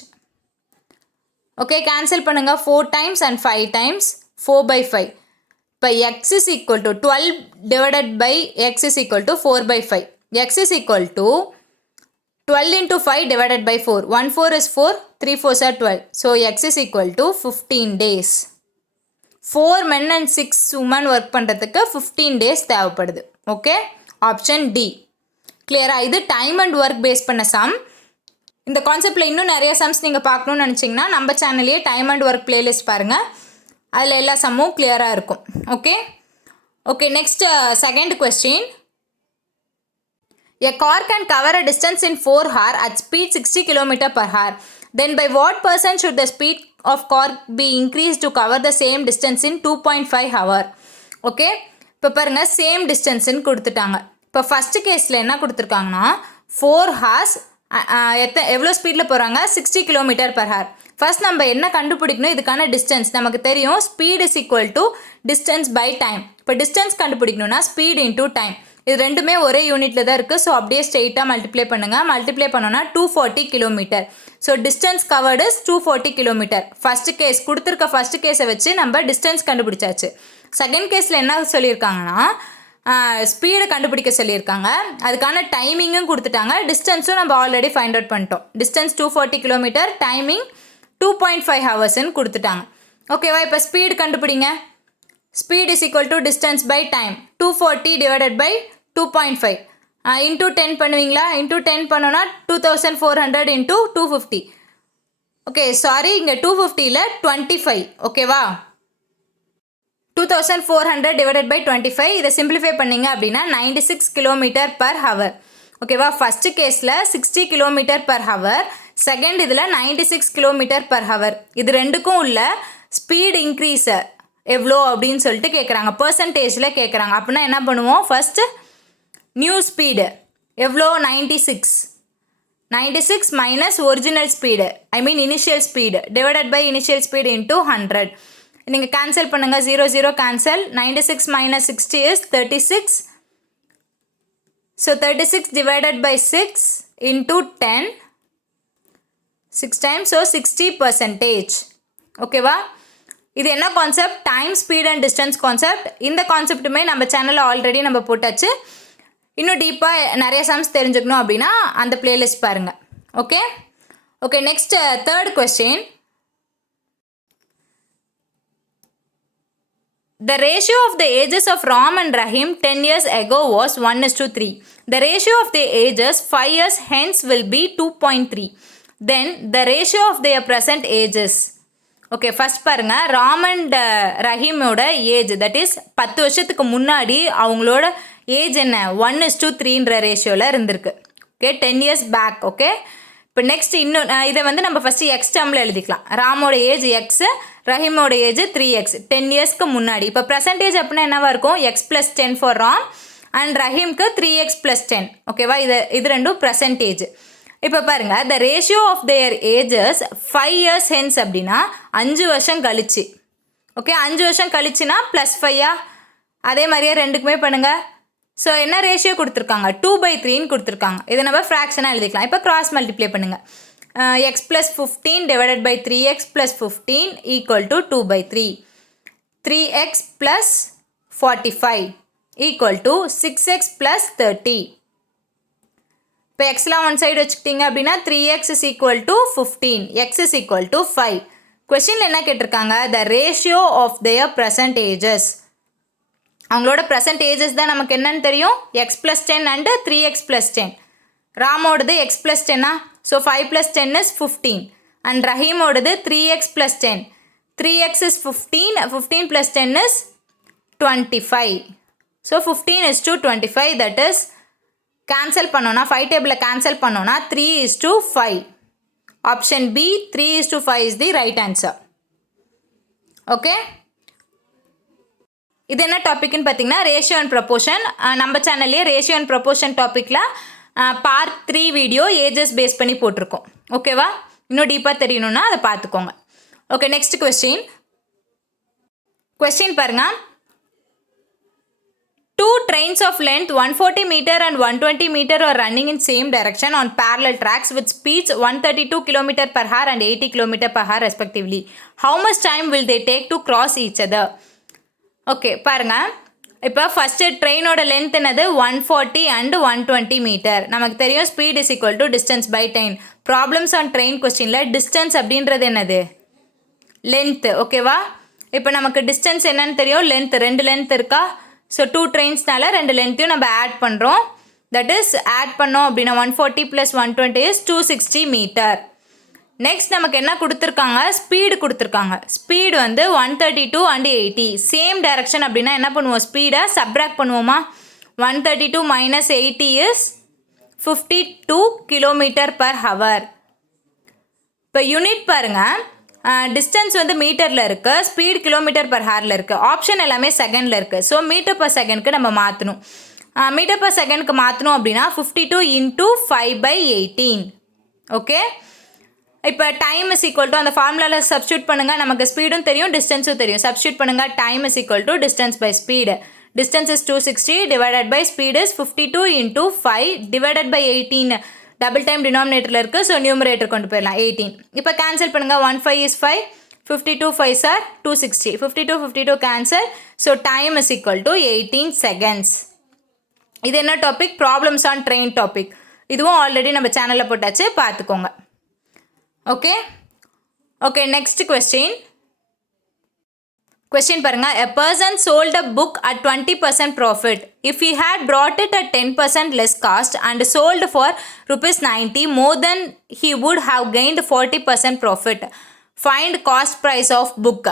Okay, cancel பண்ணுங்கள். 4 times and 5 times 4/5. இப்போ x is equal to 12 divided by x is equal to 4/5. x is equal to 12 into 5 divided by 4. 1 4 is 4, 3 4s are 12. So x is equal to 15 days. 4 men and 6 women work பண்ணுறதுக்கு 15 days தேவைப்படுது. Okay, option D. கிளியரா? இது time and work base பண்ண sum. இந்த கான்செப்டில் இன்னும் நிறைய சம்ஸ் நீங்கள் பார்க்கணுன்னு நினச்சிங்கன்னா நம்ம சேனல்லையே டைம் அண்ட் ஒர்க் பிளேலிஸ்ட் பாருங்கள். அதில் எல்லா சம்மும் கிளியராக இருக்கும். Okay okay next second question. A car can cover a distance in 4 hours at speed 60 km per hour. Then by what % should the speed of car be increased to cover the same distance in 2.5 hours? Okay, இப்போ பாருங்கள், same டிஸ்டன்ஸ்ன்னு கொடுத்துட்டாங்க. இப்போ first கேஸில் என்ன கொடுத்துருக்காங்கன்னா 4 hours எவ்வளோ ஸ்பீடில் போகிறாங்க? 60 km per hour. ஃபர்ஸ்ட் நம்ம என்ன கண்டுபிடிக்கணும்? இதுக்கான டிஸ்டன்ஸ் நமக்கு தெரியும். Speed is equal to distance by time. இப்போ டிஸ்டன்ஸ் கண்டுபிடிக்கணும்னா ஸ்பீட் இன்டூ டைம். இது ரெண்டுமே ஒரே யூனிட்டில் தான் இருக்குது. ஸோ அப்படியே ஸ்ட்ரெயிட்டாக மல்டிப்ளை பண்ணுங்கள். மல்டிப்ளை பண்ணோன்னா 240 kilometre. So distance covered is 240 kilometre. First case கொடுத்துருக்க ஃபஸ்ட்டு கேஸை வச்சு நம்ம டிஸ்டன்ஸ் கண்டுபிடிச்சாச்சு. செகண்ட் கேஸில் என்ன சொல்லியிருக்காங்கன்னா ஸ்பீடை கண்டுபிடிக்க சொல்லியிருக்காங்க. அதுக்கான டைமிங்கும் கொடுத்துட்டாங்க. டிஸ்டன்ஸும் நம்ம ஆல்ரெடி ஃபைண்ட் அவுட் பண்ணிட்டோம். டிஸ்டன்ஸ் 240 கிலோமீட்டர், டைமிங் 2.5 ஹவர்ஸ்ன்னு கொடுத்துட்டாங்க. ஓகேவா, இப்போ ஸ்பீடு கண்டுபிடிங்க. Speed is equal to distance by time. 240 divided by 2.5 into 10 பண்ணுவீங்களா? இன்டூ 10 பண்ணோன்னா 2400 இன்டூ 250. ஓகே சாரி, இங்கே 250ல் 25. ஓகேவா, 2400 டிவைடட் பை 25. இதை சிம்பிளிஃபை பண்ணிங்க அப்படின்னா 96 கிலோமீட்டர் பர் ஹவர். ஓகேவா, ஃபஸ்ட்டு கேஸில் 60 கிலோமீட்டர் பர் ஹவர், செகண்ட் இதில் 96 கிலோமீட்டர் பர் ஹவர். இது ரெண்டுக்கும் உள்ள ஸ்பீட் இன்க்ரீஸை எவ்வளோ அப்படின்னு சொல்லிட்டு கேட்குறாங்க. பர்சன்டேஜில் கேட்குறாங்க. அப்படின்னா என்ன பண்ணுவோம்? ஃபஸ்ட்டு நியூ ஸ்பீடு எவ்வளோ? 96 minus original speed, I mean initial speed, divided by initial speed into 100. நீங்கள் கேன்சல் பண்ணுங்கள். 0 0 cancel. 96 minus 60 is 36. So 36 divided by 6 into 10. 6 times, so 60%. ஓகேவா, இது என்ன concept? Time, speed and distance concept. இந்த கான்செப்ட்டுமே நம்ம சேனலில் already நம்ம போட்டாச்சு. இன்னும் டீப்பாக நிறைய சம்ஸ் தெரிஞ்சுக்கணும் அப்படின்னா அந்த பிளேலிஸ்ட் பாருங்கள். Okay okay next third question. The ratio of the ages of Ram and Rahim 10 years ago was 1:3. The ratio of the ages 5 years hence will be 2.3. Then the ratio of their present ages. Okay, first பாருங்கள், Ram and ரஹீமோட age, that is 10 வருஷத்துக்கு முன்னாடி அவங்களோட age என்ன? 1:3ன்ற ரேஷியோவில் இருந்திருக்கு. Okay, 10 years back. Okay, இப்போ நெக்ஸ்ட் இன்னும் இதை வந்து நம்ம ஃபஸ்ட்டு எக்ஸ் டேர்மில் எழுதிக்கலாம். ராமோட ஏஜ் எக்ஸு, ரஹீமோட ஏஜ் 3x 10 இயர்ஸ்க்கு முன்னாடி. இப்போ ப்ரெசன்டேஜ் அப்படின்னா என்னவா இருக்கும்? X plus 10 for Ram and ரஹீம்க்கு 3x + 10. ஓகேவா, இது ரெண்டும் ப்ரெசன்டேஜ். இப்போ பாருங்கள், the ratio of their ages 5 years hence அப்படின்னா 5 வருஷம் கழிச்சு. ஓகே, 5 வருஷம் கழிச்சுன்னா +5. அதே மாதிரியே ரெண்டுக்குமே பண்ணுங்கள். ஸோ என்ன ரேஷியோ கொடுத்துருக்காங்க? 2/3ன்னு கொடுத்துருக்காங்க. இதை நம்ம ஃப்ராக்ஷனாக எழுதிக்கலாம். இப்போ கிராஸ் மல்டிப்ளை பண்ணுங்கள். x plus 15 divided by 3x plus 15 equal to 2/3. 3x plus 45 equal to 6x plus 30. இப்போ எக்ஸ்லாம் ஒன் சைடு வச்சுக்கிட்டீங்க அப்படின்னா 3x is equal to 15, x is equal to 5. கொஸ்டினில் என்ன கேட்டிருக்காங்க? The ratio of their present ages. அவங்களோட present ages தான் நமக்கு என்னன்னு தெரியும். x plus 10 and 3x plus 10. ராமோடது x plus 10. So 5 plus 10 is 15. And ரஹீமோடது 3x + 10. 3x is 15, 15 + 10 is 25. So 15:25, that is cancel பண்ணோன்னா 5 டேபிளில் cancel பண்ணோன்னா 3:5. Option B 3:5 is the right answer. Okay, இது என்ன டாபிக்னு பார்த்தீங்கன்னா ரேஷியோ அண்ட் ப்ரொபோர்ஷன். நம்ம சேனல்லையே ரேஷியோ அண்ட் ப்ரொபோர்ஷன் டாப்பிக்கில் பார்ட் 3 வீடியோ ஏஜஸ் பேஸ் பண்ணி போட்டிருக்கோம். ஓகேவா, இன்னும் டீப்பாக தெரியணும்னா அதை பார்த்துக்கோங்க. ஓகே, நெக்ஸ்ட் கொஸ்டின் பாருங்க. 2 trains of length 140 meter and 120 meter are running in same direction on parallel tracks with speeds 132 km per hour and 80 km per hour respectively. How much time will they take to cross each other? Okay பாருங்க, இப்போ first ட்ரெயினோட length என்னது 140 and 120 metre. நமக்கு தெரியும் speed is equal to distance by time. Problems on train கொஸ்டினில் distance அப்படின்றது என்னது length. ஓகேவா, இப்போ நமக்கு டிஸ்டன்ஸ் என்னன்னு தெரியும், லென்த் 2 லென்த் இருக்கா. ஸோ 2 ட்ரெயின்ஸ்னால 2 லென்த்தையும் நம்ம ஆட் பண்ணுறோம். தட் இஸ் ஆட் பண்ணோம் அப்படின்னா 140 + 120 is 260 மீட்டர். நெக்ஸ்ட் நமக்கு என்ன கொடுத்துருக்காங்க, ஸ்பீடு கொடுத்துருக்காங்க. ஸ்பீடு வந்து 132 and 80 சேம் டைரக்ஷன் அப்படின்னா என்ன பண்ணுவோம், ஸ்பீடை சப்ராக்ட் பண்ணுவோமா. 132 - 80 is 52 km/h. இப்போ யூனிட் பாருங்கள், டிஸ்டன்ஸ் வந்து மீட்டரில் இருக்குது, ஸ்பீடு km/h இருக்குது. ஆப்ஷன் எல்லாமே செகண்டில் இருக்குது. ஸோ மீட்டர்/செகண்ட்க்கு நம்ம மாற்றணும். மீட்டர்/செகண்ட்க்கு மாற்றணும் அப்படின்னா 52 × 5/18. ஓகே, இப்போ டைம் இஸ் ஈக்குவல் டு அந்த ஃபார்முலாவில் சப்ஸ்டியூட் பண்ணுங்கள். நமக்கு ஸ்பீடும் தெரியும் டிஸ்டன்ஸும் தெரியும். சப்ஸ்டியூட் பண்ணுங்கள். Time is equal to distance by speed. Distance is 260 divided by speed is 52 × 5 divided by 18. Double time டினாமினேட்டரில் இருக்குது. ஸோ நியூமரேட்டர் கொண்டு போயிடலாம் 18. இப்போ கேன்சல் பண்ணுங்கள். 1 5 is 5, 52 5s are 260, 52 52 cancel. So time is equal to 18 seconds. இது என்ன topic, problems on train topic. இதுவும் already நம்ம சேனலில் போட்டாச்சு, பார்த்துக்கோங்க. ஓகே ஓகே, நெக்ஸ்ட் கொஸ்டின் பாருங்க. A person sold a book at 20% profit. If he had brought it at 10% less cost and sold for ₹90 more than he would have gained 40% profit. Find cost price of book.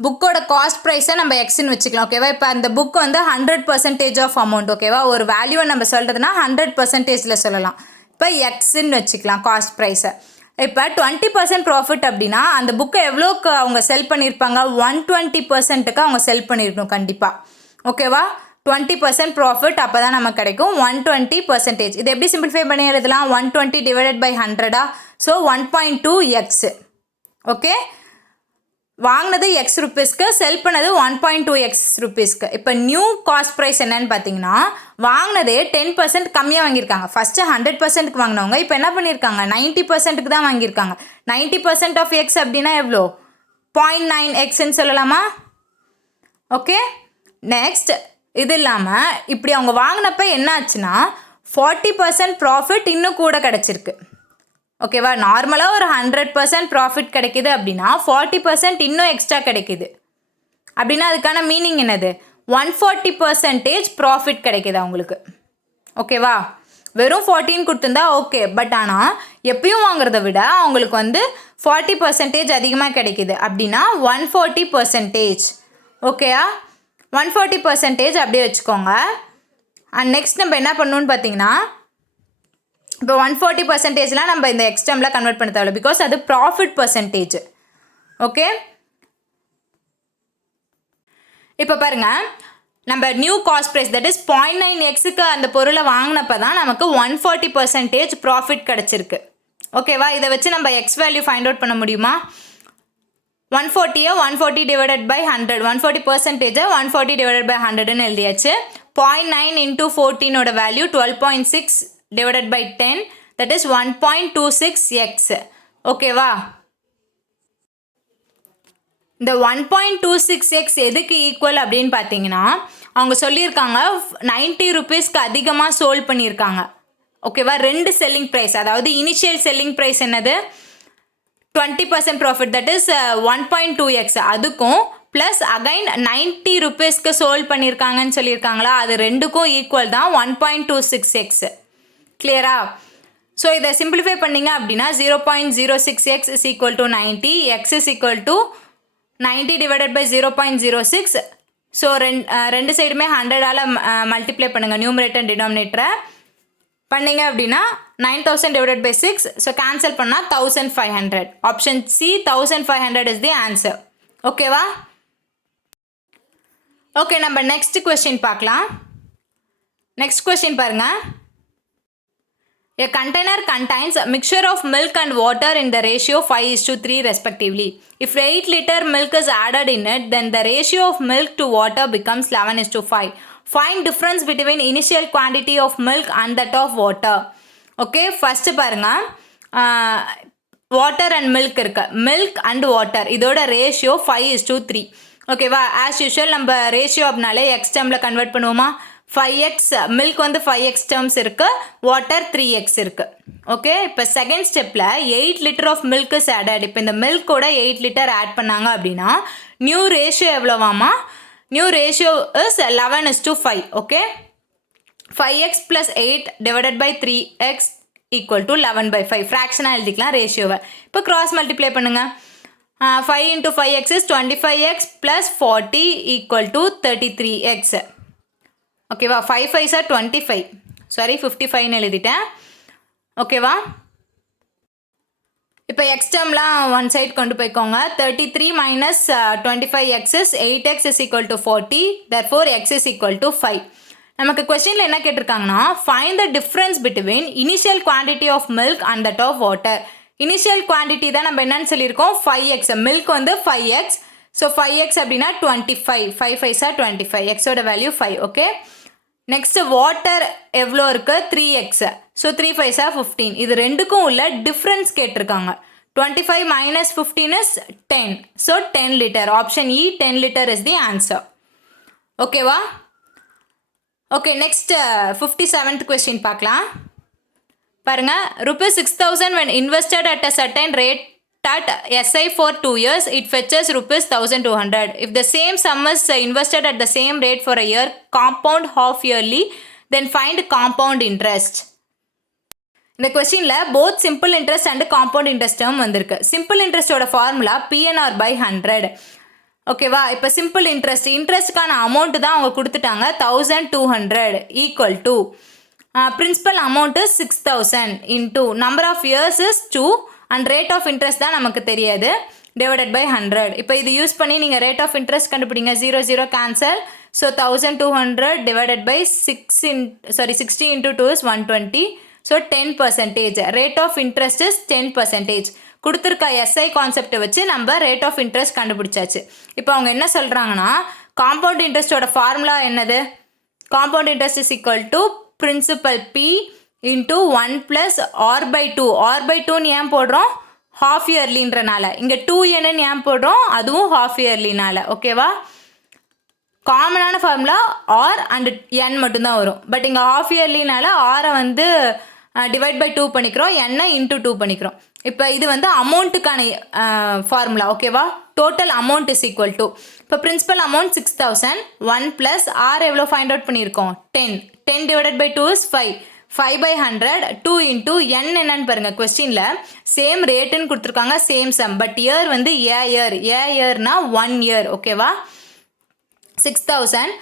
புக்கோட cost ப்ரைஸை நம்ம எக்ஸ்ன்னு வச்சுக்கலாம். ஓகேவா, இப்போ அந்த book வந்து 100% of amount. ஓகேவா, ஒரு வேல்யூவை நம்ம சொல்கிறதுனா 100%ல் சொல்லலாம். இப்போ எக்ஸ்ன்னு வச்சுக்கலாம் காஸ்ட் ப்ரைஸை. இப்போ 20% ப்ராஃபிட் அப்படின்னா அந்த புக்கை எவ்வளோக்கு அவங்க செல் பண்ணியிருப்பாங்க, 120%க்கு அவங்க செல் பண்ணியிருக்கணும் கண்டிப்பாக. ஓகேவா, 20% ப்ராஃபிட் அப்போ தான் நமக்கு கிடைக்கும் 120%. இது எப்படி சிம்பிளிஃபை பண்ணி எழுதலாம், 120 divided by 100. So 1.2x. Okay, வாங்கினது எக்ஸ் ருப்பீஸ்க்கு, செல் பண்ணது 1.2x ருப்பீஸ்க்கு. இப்போ நியூ காஸ்ட் ப்ரைஸ் என்னன்னு பார்த்தீங்கன்னா, வாங்கினதே 10% கம்மியாக வாங்கியிருக்காங்க. ஃபஸ்ட்டு 100%க்கு வாங்கினவங்க இப்போ என்ன பண்ணியிருக்காங்க, 90%க்கு தான் வாங்கியிருக்காங்க. 90% ஆஃப் எக்ஸ் அப்படின்னா எவ்வளோ, 0.9xன்னு சொல்லலாமா. ஓகே, நெக்ஸ்ட் இது இல்லாமல் இப்படி அவங்க வாங்கினப்ப என்ன ஆச்சுன்னா 40% ப்ராஃபிட் இன்னும் கூட கிடச்சிருக்கு. ஓகேவா, நார்மலாக ஒரு 100% ப்ராஃபிட் கிடைக்கிது அப்படின்னா 40% இன்னும் எக்ஸ்ட்ரா கிடைக்கிது அப்படின்னா அதுக்கான மீனிங் என்னது, 140% ப்ராஃபிட் கிடைக்கிது அவங்களுக்கு. ஓகேவா, வெறும் 14 கொடுத்துருந்தா ஓகே, பட் ஆனால் எப்பயும் வாங்குறத விட அவங்களுக்கு வந்து 40% அதிகமாக கிடைக்கிது அப்படின்னா 140%. ஓகேயா, 140% அப்படியே வச்சுக்கோங்க. அண்ட் நெக்ஸ்ட் நம்ம என்ன பண்ணணும்னு பார்த்தீங்கன்னா, இப்போ 140%லாம் நம்ம இந்த எக்ஸ்டர்மில் கன்வெர்ட் பண்ண தேவையில்ல, பிகாஸ் அது ப்ராஃபிட் பர்சன்டேஜ். ஓகே, இப்போ பாருங்கள், நம்ம new cost price that is 0.9xக்கு அந்த பொருளை வாங்கினப்போ தான் நமக்கு 140% ப்ராஃபிட் கிடச்சிருக்கு. ஓகேவா, இதை வச்சு நம்ம எக்ஸ் வேல்யூ ஃபைண்ட் அவுட் பண்ண முடியுமா. 140 140 டிவைடட் பை 100, 140% 140 டிவைடட் பை 100ன்னு எழுதியாச்சு. 0.9 × 14ஓட value 12.6 divided by 10, that is 1.26x. ஓகேவா, இந்த 1.26x எதுக்கு ஈக்குவல் அப்படின்னு பார்த்தீங்கன்னா, அவங்க சொல்லியிருக்காங்க 90 ருபீஸ்க்கு அதிகமாக சோல்ட் பண்ணியிருக்காங்க. ஓகேவா, 2 செல்லிங் ப்ரைஸ், அதாவது இனிஷியல் செல்லிங் ப்ரைஸ் என்னது 20% ப்ராஃபிட், தட் இஸ் 1.2x, அதுக்கும் ப்ளஸ் அகைன் 90 ருபீஸ்க்கு சோல்ட் பண்ணியிருக்காங்கன்னு சொல்லியிருக்காங்களா, அது ரெண்டுக்கும் ஈக்குவல் தான் 1.26x. கிளியரா, ஸோ இதை சிம்பிளிஃபை பண்ணிங்க அப்படின்னா 0.06x is equal to 90, x is equal to 90 divided by 0.06. So ரெண்டு சைடுமே 100ஆல் மல்டிப்ளை பண்ணுங்கள் நியூமரேட்டர் அண்ட் டினாமினேட்டரை பண்ணிங்க அப்படின்னா 9000 divided by 6. ஸோ கேன்சல் பண்ணால் 1500. Option C 1500 is the answer. ஓகேவா? ஓகே, நம்ம நெக்ஸ்ட் கொஸ்டின் பார்க்கலாம். நெக்ஸ்ட் கொஸ்டின் பாருங்கள். A container contains a mixture of milk and water in the ratio 5:3 respectively. If 8 liter milk is added in it, then the ratio of milk to water becomes 11:5. Find difference between initial quantity of milk and that of water. Okay, first பாருங்க, water and milk இருக்கு. milk and water இதோட ratio 5:3. ஓகேவா? as usual நம்ம ratio அப்படினாலே x termல convert பண்ணுவோமா? 5x milk வந்து 5x terms இருக்குது, water 3x இருக்குது. ஓகே, இப்போ செகண்ட் ஸ்டெப்பில் 8 litre of milk is added. இப்போ இந்த மில்கோட 8 லிட்டர் ஆட் பண்ணாங்க அப்படின்னா நியூ ரேஷியோ எவ்வளோவாமா? New ratio is 11:5. Okay, 5x + 8 divided by 3x equal to 11/5. ஃப்ராக்ஷனாக எழுதிக்கலாம் ரேஷியோவை. இப்போ கிராஸ் மல்டிப்ளை பண்ணுங்கள். 5 × 5x is 25x + 40 equal to 33x. ஓகேவா? 5 5s are 25. சாரி 55ன்னு எழுதிட்டேன். ஓகேவா? இப்போ எக்ஸ் டேர்ம்லாம் ஒன் சைட் கொண்டு போய்க்கோங்க. 33 - 25x is 8x is equal to 40. therefore x is equal to 5. நமக்கு கொஸ்டினில் என்ன கேட்டிருக்காங்கன்னா, find the difference between initial quantity of milk and that of water. Initial quantity தான் நம்ம என்னன்னு சொல்லியிருக்கோம், 5x. மில்க் வந்து 5x. ஸோ 5x அப்படின்னா 25. 5 5s are 25. எக்ஸோட வேல்யூ 5. ஓகே, நெக்ஸ்ட் வாட்டர் எவ்வளோ இருக்குது? 3x. So 3 5s are 15. இது ரெண்டுக்கும் உள்ள டிஃப்ரென்ஸ் கேட்டிருக்காங்க. 25 - 15 is 10. So 10 litre. Option E 10 litre is the answer. ஓகேவா? ஓகே, நெக்ஸ்ட் 57th கொஸ்டின் பார்க்கலாம். பாருங்கள், ₹6,000 when invested at a certain rate at SI for 2 years, it fetches ₹1,200. If the same sum is invested at the same rate for a year, compound half yearly, then find compound interest. இந்த கொஸ்டினில் both simple interest and compound interest term வந்திருக்கு. Simple இன்ட்ரெஸ்ட்டோட formula PNR/100. ஓகேவா? இப்போ simple இன்ட்ரெஸ்ட்டுக்கான amount தான் அவங்க கொடுத்துட்டாங்க, 1200 equal to principal amount 6000 into number of years is 2 and rate of interest தான் நமக்கு தெரியாது, டிவைடட் பை 100. இப்போ இது யூஸ் பண்ணி நீங்கள் ரேட் ஆஃப் இன்ட்ரெஸ்ட் கண்டுபிடிங்க. 0 0 cancel. So 1200 divided by 60 × 2 is 120. So 10%. Rate of interest is 10%. கொடுத்துருக்க எஸ்ஐ கான்செப்டை வச்சு நம்ம ரேட் ஆஃப் இன்ட்ரெஸ்ட் கண்டுபிடிச்சாச்சு. இப்போ அவங்க என்ன சொல்கிறாங்கன்னா, காம்பவுண்ட் இன்ட்ரெஸ்ட்டோட ஃபார்முலா என்னது? Compound interest is equal to principal P into 1 + R/2. R/2ன்னு ஏன் போடுறோம்? ஹாஃப் இயர்லின்றனால. இங்கே 2n ஏன் போடுறோம்? அதுவும் ஹாஃப் இயர்லினால. ஓகேவா? காமனான ஃபார்முலா R அண்ட் n மட்டும்தான் வரும். பட் இங்கே ஹாஃப் இயர்லினால ஆரை வந்து டிவைட் பை 2 பண்ணிக்கிறோம், n இன்ட்டு 2 பண்ணிக்கிறோம். இப்போ இது வந்து அமௌண்ட்டுக்கான ஃபார்முலா. ஓகேவா? Total amount is equal to, இப்போ பிரின்சிபல் அமௌண்ட் 6000, 1 + R எவ்வளோ ஃபைண்ட் அவுட் பண்ணியிருக்கோம்? 10. 10 divided by 2 is 5. 5/100. 2 into n என்னன்னு பாருங்கள். கொஸ்டினில் சேம் ரேட்டுன்னு கொடுத்துருக்காங்க, சேம் சம். பட் இயர் வந்து இயர்னா 1 இயர். ஓகேவா? 6000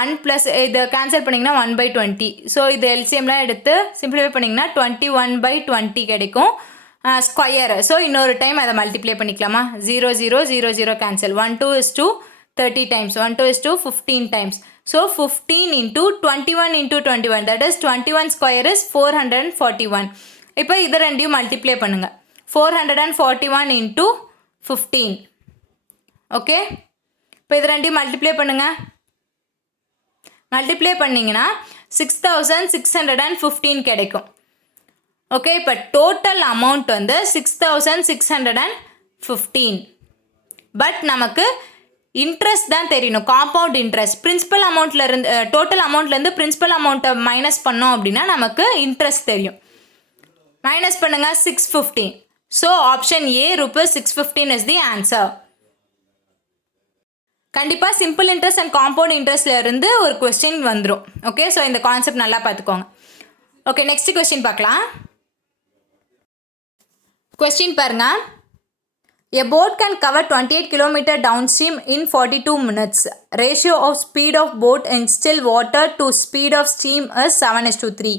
1 + இதை கேன்சல் பண்ணிங்கன்னா 1/20. ஸோ இது எல்சிஎம்லாம் எடுத்து சிம்பிளிஃபை பண்ணிங்கன்னா 21/20 கிடைக்கும் ஸ்கொயர். ஸோ இன்னொரு டைம் அதை மல்டிப்ளை பண்ணிக்கலாமா? 0 0 0 0 cancel. 1 2 is 2 30 times. 1 2 is 2 15 times. So 15 into 21 into 21, that is 21 square is 441. இப்போ இதை ரெண்டையும் மல்டிப்ளை பண்ணுங்க. 441 into 15. ஓகே, இப்போ இது ரெண்டையும் மல்டிப்ளை பண்ணுங்க. மல்டிப்ளை பண்ணிங்கன்னா 6615 கிடைக்கும். ஓகே, இப்போ டோட்டல் அமௌண்ட் வந்து 6615. பட் நமக்கு இன்ட்ரெஸ்ட் தான் தெரியணும், காம்பவுண்ட் இன்ட்ரெஸ்ட். பிரின்சிபல் அமௌண்ட்லேருந்து டோட்டல் அமௌண்ட்லேருந்து பிரின்சிபல் அமௌண்ட்டை மைனஸ் பண்ணோம் அப்படின்னா நமக்கு இன்ட்ரெஸ்ட் தெரியும். மைனஸ் பண்ணுங்கள் 615. So option A ₹615 is the answer. கண்டிப்பாக சிம்பிள் இன்ட்ரெஸ்ட் அண்ட் காம்பவுண்ட் இன்ட்ரெஸ்ட்லேருந்து ஒரு கொஸ்டின் வந்துடும். ஓகே, ஸோ இந்த கான்செப்ட் நல்லா பார்த்துக்கோங்க. ஓகே, நெக்ஸ்ட் கொஸ்டின் பார்க்கலாம். கொஸ்டின் பாருங்க. A boat can cover 28 km downstream in 42 minutes. Ratio of speed of boat in still water to speed of steam is 7:3.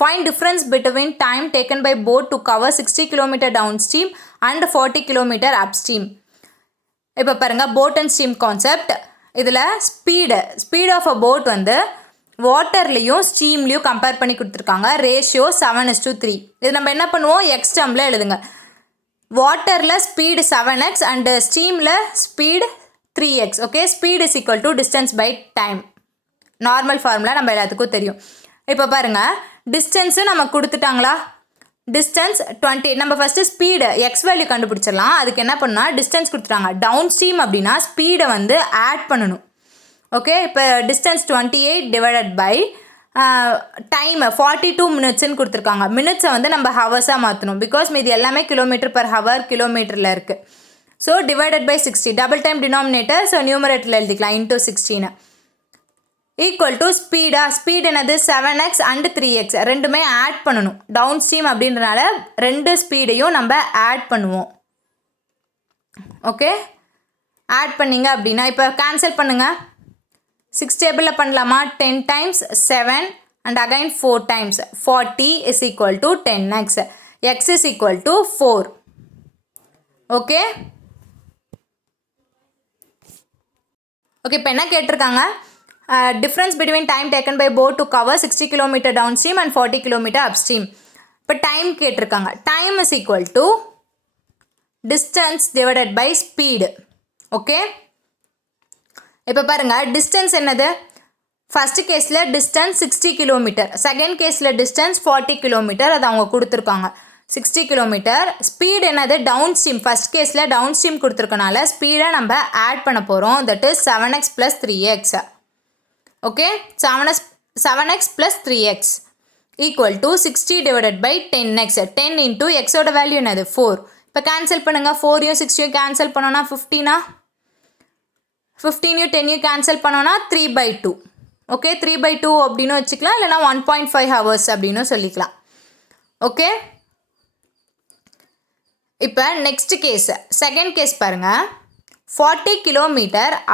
Find difference between time taken by boat to cover 60 km downstream and 40 km upstream. இப்போ பாருங்க, boat and steam concept. இதில் speed of a boat வந்து வாட்டர்லேயும் ஸ்டீம்லேயும் compare பண்ணி கொடுத்துருக்காங்க. Ratio 7:3. இது நம்ம என்ன பண்ணுவோம், எக்ஸ் டேர்மில் எழுதுங்க. வாட்டரில் ஸ்பீடு 7x அண்டு ஸ்டீமில் speed 3x. Okay, speed is equal to distance by time. Normal formula நம்ம எல்லாத்துக்கும் தெரியும். இப்போ பாருங்கள், டிஸ்டன்ஸு நம்ம கொடுத்துட்டாங்களா? டிஸ்டன்ஸ் 20. நம்ம ஃபஸ்ட்டு ஸ்பீடு எக்ஸ் வேல்யூ கண்டுபிடிச்சிடலாம். அதுக்கு என்ன பண்ணால் டிஸ்டன்ஸ் கொடுத்துட்டாங்க. டவுன் ஸ்ட்ரீம் அப்படின்னா ஸ்பீடை வந்து ஆட் பண்ணணும். ஓகே, இப்போ டிஸ்டன்ஸ் 28 டிவைடட் பை டைம் 42 மினிட்ஸ்ன்னு கொடுத்துருக்காங்க. மினிட்ஸை வந்து நம்ம ஹவர்ஸாக மாற்றணும். பிகாஸ் இது எல்லாமே கிலோமீட்டர் பர் ஹவர் கிலோமீட்டரில் இருக்குது. So divided by 60. Double time denominator, so நியூமரேட்டரில் எழுதிக்கலாம். இன்டூ 16 ஈக்குவல் டு ஸ்பீட் என்னது 7x அண்டு 3x ரெண்டுமே ஆட் பண்ணணும். டவுன் ஸ்ட்ரீம் அப்படின்றனால ரெண்டு ஸ்பீடையும் நம்ம ஆட் பண்ணுவோம். ஓகே, ஆட் பண்ணிங்க அப்படின்னா இப்போ கேன்சல் பண்ணுங்கள். 6 டேபிளில் பண்ணலாமா? 10 times 7 and again 4 times 40 is equal to 10x. x is equal to 4. Okay okay இப்போ என்ன கேட்டிருக்காங்க? Difference between time taken by boat to cover 60 km downstream and 40 km upstream. இப்போ டைம் கேட்டிருக்காங்க. Time is equal to distance divided by speed. Okay, இப்போ பாருங்கள், distance என்னது? First கேஸில் distance 60 km, second கேஸில் டிஸ்டன்ஸ் 40 km. அது அவங்க கொடுத்துருக்காங்க 60 km. ஸ்பீடு என்னது? Downstream. ஃபஸ்ட் கேஸில் டவுன் ஸ்ட்ரீம் கொடுத்துருக்கனால ஸ்பீடை நம்ம ஆட் பண்ண போகிறோம். That is 7x + 3x. Okay, 7x + 3x equal to 60 divided by 10x. 10 into எக்ஸோட வேல்யூ என்னது? 4. இப்போ கேன்சல் பண்ணுங்கள். 4யும் 60யும் கேன்சல் பண்ணோன்னா 15. 15யும் 10யும் கேன்சல் பண்ணோன்னா 3/2. ஓகே, 3/2 அப்படின்னு வச்சுக்கலாம். இல்லைனா 1.5 hours அப்படின்னு சொல்லிக்கலாம். ஓகே, இப்போ நெக்ஸ்ட் கேஸ், செகண்ட் கேஸ் பாருங்கள். 40 km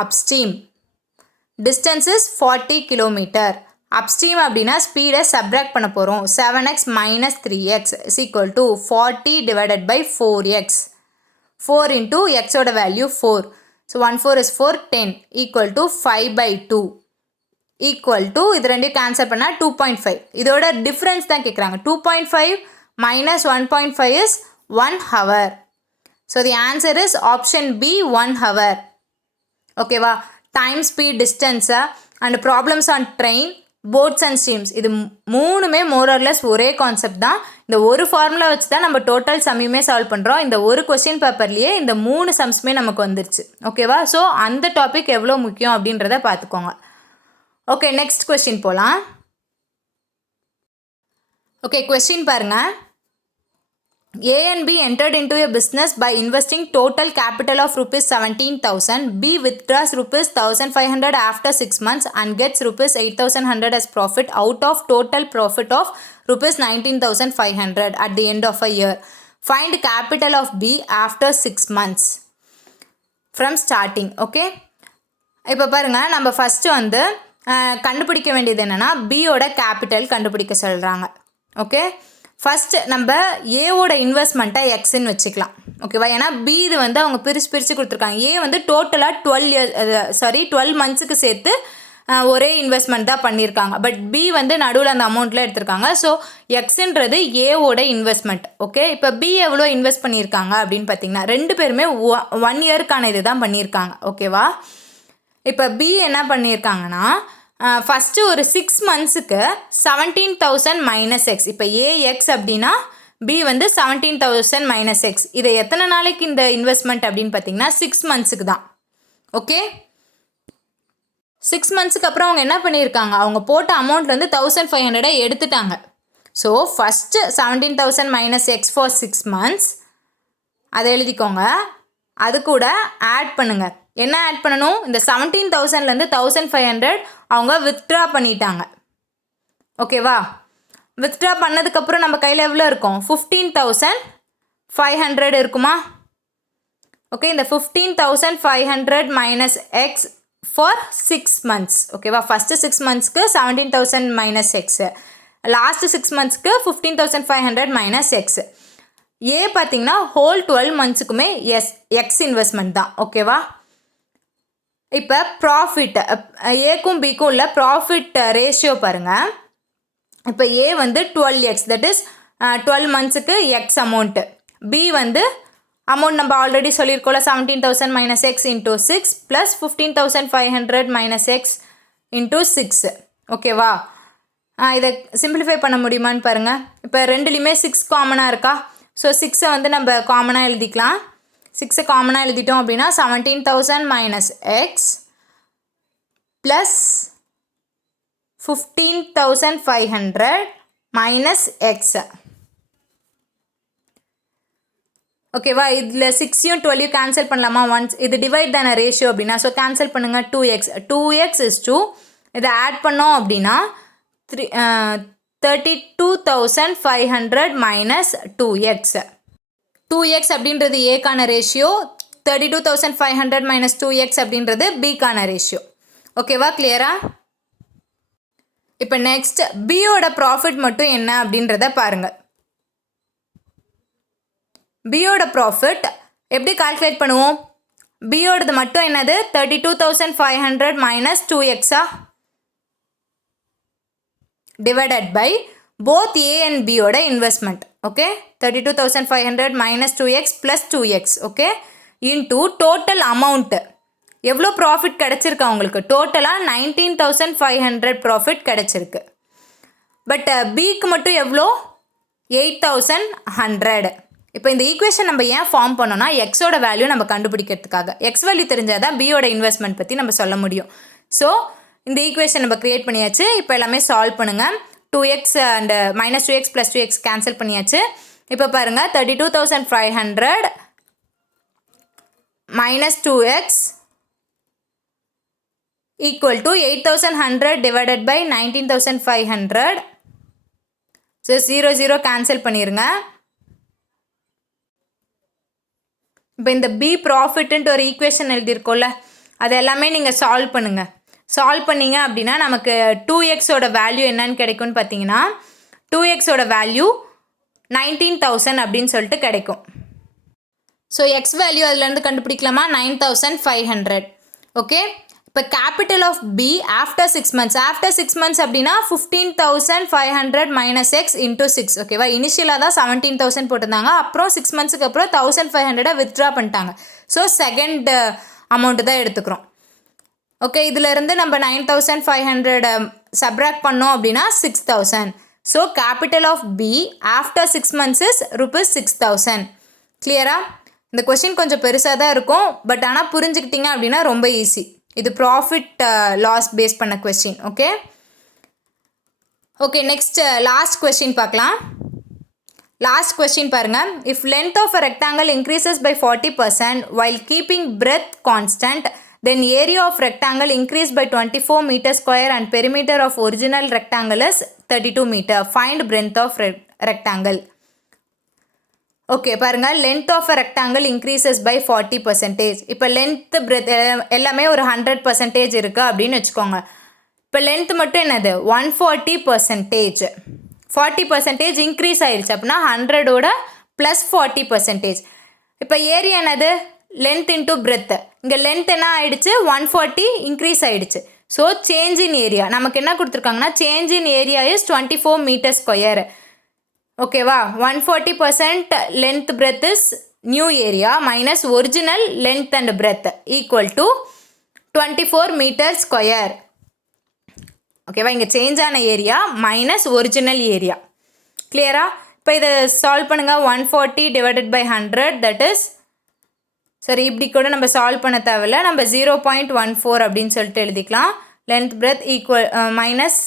upstream. Distance is 40 km. Upstream அப்படின்னா ஸ்பீடை சப்ராக்ட் பண்ண போகிறோம். 7x - 3x is equal to 40 divided by 4x. 4 into xோட value 4. So 1 4 is 4, 10 equal to 5/2 equal to இது ரெண்டையும் கேன்சல் பண்ணால் 2.5. இதோட டிஃப்ரென்ஸ் தான் கேட்குறாங்க. 2.5 minus 1.5 is 1 hour. So the answer is option B, 1 hour. ஓகேவா? Time, speed, distance and problems on train, bots and streams, இது மூணுமே மோரர்லெஸ் ஒரே கான்செப்ட் தான். இந்த ஒரு ஃபார்முலா வச்சு தான் நம்ம டோட்டல் சம்மையுமே சால்வ் பண்ணுறோம். இந்த ஒரு கொஸ்டின் பேப்பர்லேயே இந்த 3 சம்ஸுமே நமக்கு வந்துருச்சு. ஓகேவா? ஸோ அந்த டாபிக் எவ்வளோ முக்கியம் அப்படின்றத பார்த்துக்கோங்க. ஓகே, நெக்ஸ்ட் கொஸ்டின் போகலாம். ஓகே, கொஸ்டின் பாருங்கள். A and B entered into a business by investing total capital of rupees 17,000. B withdraws rupees 1,500 after 6 months and gets rupees 8,100 as profit out of total profit of rupees 19,500 at the end of a year. Find capital of B after 6 months from starting. Okay, இப்போ பாருங்க, நம்ம first வந்து கண்டுபிடிக்க வேண்டியது என்னென்னா பியோட capital கண்டுபிடிக்க சொல்கிறாங்க. ஓகே, ஃபஸ்ட்டு நம்ம ஏவோட இன்வெஸ்ட்மெண்ட்டை எக்ஸ்ன்னு வச்சுக்கலாம். ஓகேவா? ஏன்னா பி இது வந்து அவங்க பிரித்து கொடுத்துருக்காங்க. ஏ வந்து டோட்டலாக 12 monthsக்கு சேர்த்து ஒரே இன்வெஸ்ட்மெண்ட் தான் பண்ணியிருக்காங்க. பட் பி வந்து நடுவில் அந்த அமௌண்ட்டில் எடுத்திருக்காங்க. ஸோ எக்ஸுன்றது ஏவோட இன்வெஸ்ட்மெண்ட். ஓகே, இப்போ பி எவ்வளோ இன்வெஸ்ட் பண்ணியிருக்காங்க அப்படின்னு பார்த்தீங்கன்னா 2 பேருமே 1 yearக்கான இது தான் பண்ணியிருக்காங்க. ஓகேவா? இப்போ பி என்ன பண்ணியிருக்காங்கன்னா ஃபஸ்ட்டு ஒரு 6 monthsக்கு 17,000 - x. இப்போ ஏஎக்ஸ் அப்படின்னா பி வந்து 17,000 - x. இதை எத்தனை நாளைக்கு இந்த இன்வெஸ்ட்மெண்ட் அப்படின்னு பார்த்தீங்கன்னா 6 monthsக்கு தான். ஓகே, 6 monthsக்கு அப்புறம் அவங்க என்ன பண்ணியிருக்காங்க, அவங்க போட்ட அமௌண்ட்லேருந்து 1,500 எடுத்துட்டாங்க. So first 17,000 - x for 6 months அதை எழுதிக்கோங்க. அது கூட ஆட் பண்ணுங்கள். என்ன ஆட் பண்ணணும்? இந்த 17,000லேருந்து 1,500 அவங்க வித்ட்ரா பண்ணிட்டாங்க. ஓகேவா? வித்ட்ரா பண்ணதுக்கப்புறம் நம்ம கையில் எவ்வளோ இருக்கும்? 500 இருக்குமா? ஓகே, இந்த 15,500 மைனஸ் எக்ஸ் ஃபார் 6 months. ஓகேவா, ஃபஸ்ட்டு 6 monthsக்கு 17,000 மைனஸ் எக்ஸு, லாஸ்ட்டு 6 monthsக்கு 15,500 மைனஸ் எக்ஸு. ஏ பார்த்தீங்கன்னா ஹோல் 12 monthsக்குமே எக்ஸ் இன்வெஸ்ட்மெண்ட் தான். ஓகேவா, இப்போ ப்ராஃபிட் ஏக்கும் பிக்கும் உள்ள ப்ராஃபிட் ரேஷியோ பாருங்கள். இப்போ ஏ வந்து 12x, தட் இஸ் 12 monthsக்கு எக்ஸ் அமௌண்ட்டு. பி வந்து அமௌண்ட் நம்ம ஆல்ரெடி சொல்லியிருக்கோம்ல, 17,000 minus x into 6 plus 15,500 minus x into 6. ஓகேவா, இதை சிம்பிளிஃபை பண்ண முடியுமான்னு பாருங்கள். இப்போ ரெண்டுலேயுமே 6 காமனாக இருக்கா? ஸோ 6 வந்து நம்ம காமனாக எழுதிக்கலாம். 6 காமனாக எழுதிட்டோம் அப்படின்னா 17,000 minus X plus 15,500 minus X. ஓகேவா, இதில் 6யும் 12யும் கேன்சல் பண்ணலாமா? ஒன்ஸ் இது டிவைட் தானே ரேஷியோ அப்படின்னா, ஸோ கேன்சல் பண்ணுங்கள். 2x is 2. இதை ஆட் பண்ணோம் அப்படின்னா 32,500 மைனஸ் 2x. 2x அப்படின்றது ஏக்கான ரேஷியோ, 32,500 மைனஸ் 2x அப்படின்றது பிக்கான ரேஷியோ. ஓகேவா, கிளியரா? இப்போ நெக்ஸ்ட் பியோட ப்ராஃபிட் மட்டும் என்ன அப்படின்றத பாருங்கள். பியோட ப்ராஃபிட் எப்படி கால்குலேட் பண்ணுவோம்? பியோடது மட்டும் என்னது? 32,500 மைனஸ் 2xஆ divided by both A and பியோட investment. Okay, 32,500 minus 2x plus 2x. Okay, into total amount. எவ்வளோ ப்ராஃபிட் கிடச்சிருக்கு அவங்களுக்கு? டோட்டலாக 19,500 ப்ராஃபிட் கிடச்சிருக்கு. பட் பிக்கு மட்டும் எவ்வளோ? 8,100. இப்போ இந்த ஈக்குவேஷன் நம்ம ஏன் ஃபார்ம் பண்ணோன்னா, எக்ஸோட வேல்யூ நம்ம கண்டுபிடிக்கிறதுக்காக. எக்ஸ் வேல்யூ தெரிஞ்சால் தான் பியோட இன்வெஸ்ட்மெண்ட் பற்றி நம்ம சொல்ல முடியும். ஸோ இந்த ஈக்குவேஷன் நம்ம க்ரியேட் பண்ணியாச்சு. இப்போ எல்லாமே சால்வ் பண்ணுங்கள். 2x and minus 2x plus 2x cancel பண்ணியாச்சு. இப்போ பாருங்கள், 32,500 minus 2x equal to 8,100 divided by 19,500. So 0 cancel பண்ணிடுங்க. இப்போ இந்த பி ப்ராஃபிட்டுன்ட்டு ஒரு ஈக்குவேஷன் எழுதியிருக்கோம்ல, அது எல்லாமே நீங்கள் சால்வ் பண்ணுங்கள். சால்வ் பண்ணிங்க அப்படின்னா நமக்கு 2xோட வேல்யூ என்னன்னு கிடைக்கும்னு பார்த்தீங்கன்னா, 2xோட வேல்யூ 19,000 அப்படின்னு சொல்லிட்டு கிடைக்கும். ஸோ எக்ஸ் வேல்யூ அதுலேருந்து கண்டுபிடிக்கலாமா? 9,500. ஓகே, இப்போ capital of P after 6 months. After 6 months அப்படின்னா 15,500 மைனஸ் எக்ஸ் இன்டூ 6. ஓகேவா, இனிஷியலாக தான் 17,000 போட்டிருந்தாங்க. அப்புறம் 6 monthsக்கு அப்புறம் 1,500 வித்ட்ரா பண்ணிட்டாங்க. ஸோ செகண்ட் அமௌண்ட்டு தான் எடுத்துக்கிறோம். ஓகே, இதிலேருந்து நம்ம 9,500 சப்ராக்ட் பண்ணோம் அப்படின்னா 6,000. So capital of P after 6 months is ₹6,000. கிளியரா? இந்த கொஸ்டின் கொஞ்சம் பெருசாக தான் இருக்கும், பட் ஆனால் புரிஞ்சுக்கிட்டீங்க அப்படின்னா ரொம்ப ஈஸி. இது ப்ராஃபிட் லாஸ் பேஸ் பண்ண question. Okay okay next last question பார்க்கலாம். லாஸ்ட் கொஸ்டின் பாருங்கள். If length of a rectangle increases by 40% while keeping breadth constant, then area of rectangle increased by 24 meter square and perimeter of original rectangle is 32 meter. Find breadth of rectangle. Okay பாருங்கள், length of a rectangle increases by 40%. இப்போ length breadth எல்லாமே ஒரு 100% இருக்குது அப்படின்னு வச்சுக்கோங்க. இப்போ length மட்டும் என்னது? 140%. 40% இன்க்ரீஸ் ஆயிடுச்சு அப்படின்னா 100ஓட ப்ளஸ் 40%. இப்போ ஏரியா என்னது? Length into breadth. இங்கே லென்த் என்ன ஆயிடுச்சு? 140 இன்க்ரீஸ் ஆயிடுச்சு. ஸோ சேஞ்ச் இன் ஏரியா நமக்கு என்ன கொடுத்துருக்காங்கன்னா, change in area is 24 meter square. ஓகேவா, 140% length breadth is new area minus original length and breadth equal to 24 meter square. ஓகேவா, இங்கே சேஞ்ச் ஆன ஏரியா மைனஸ் ஒரிஜினல் ஏரியா. கிளியரா? இப்போ இதை சால்வ் பண்ணுங்கள். 140 டிவைடட் பை 100 தட் இஸ், சரி இப்படி கூட நம்ம சால்வ் பண்ண தேவையில்ல, நம்ம 0.14 அப்படின்னு சொல்லிட்டு எழுதிக்கலாம். Length breadth equal minus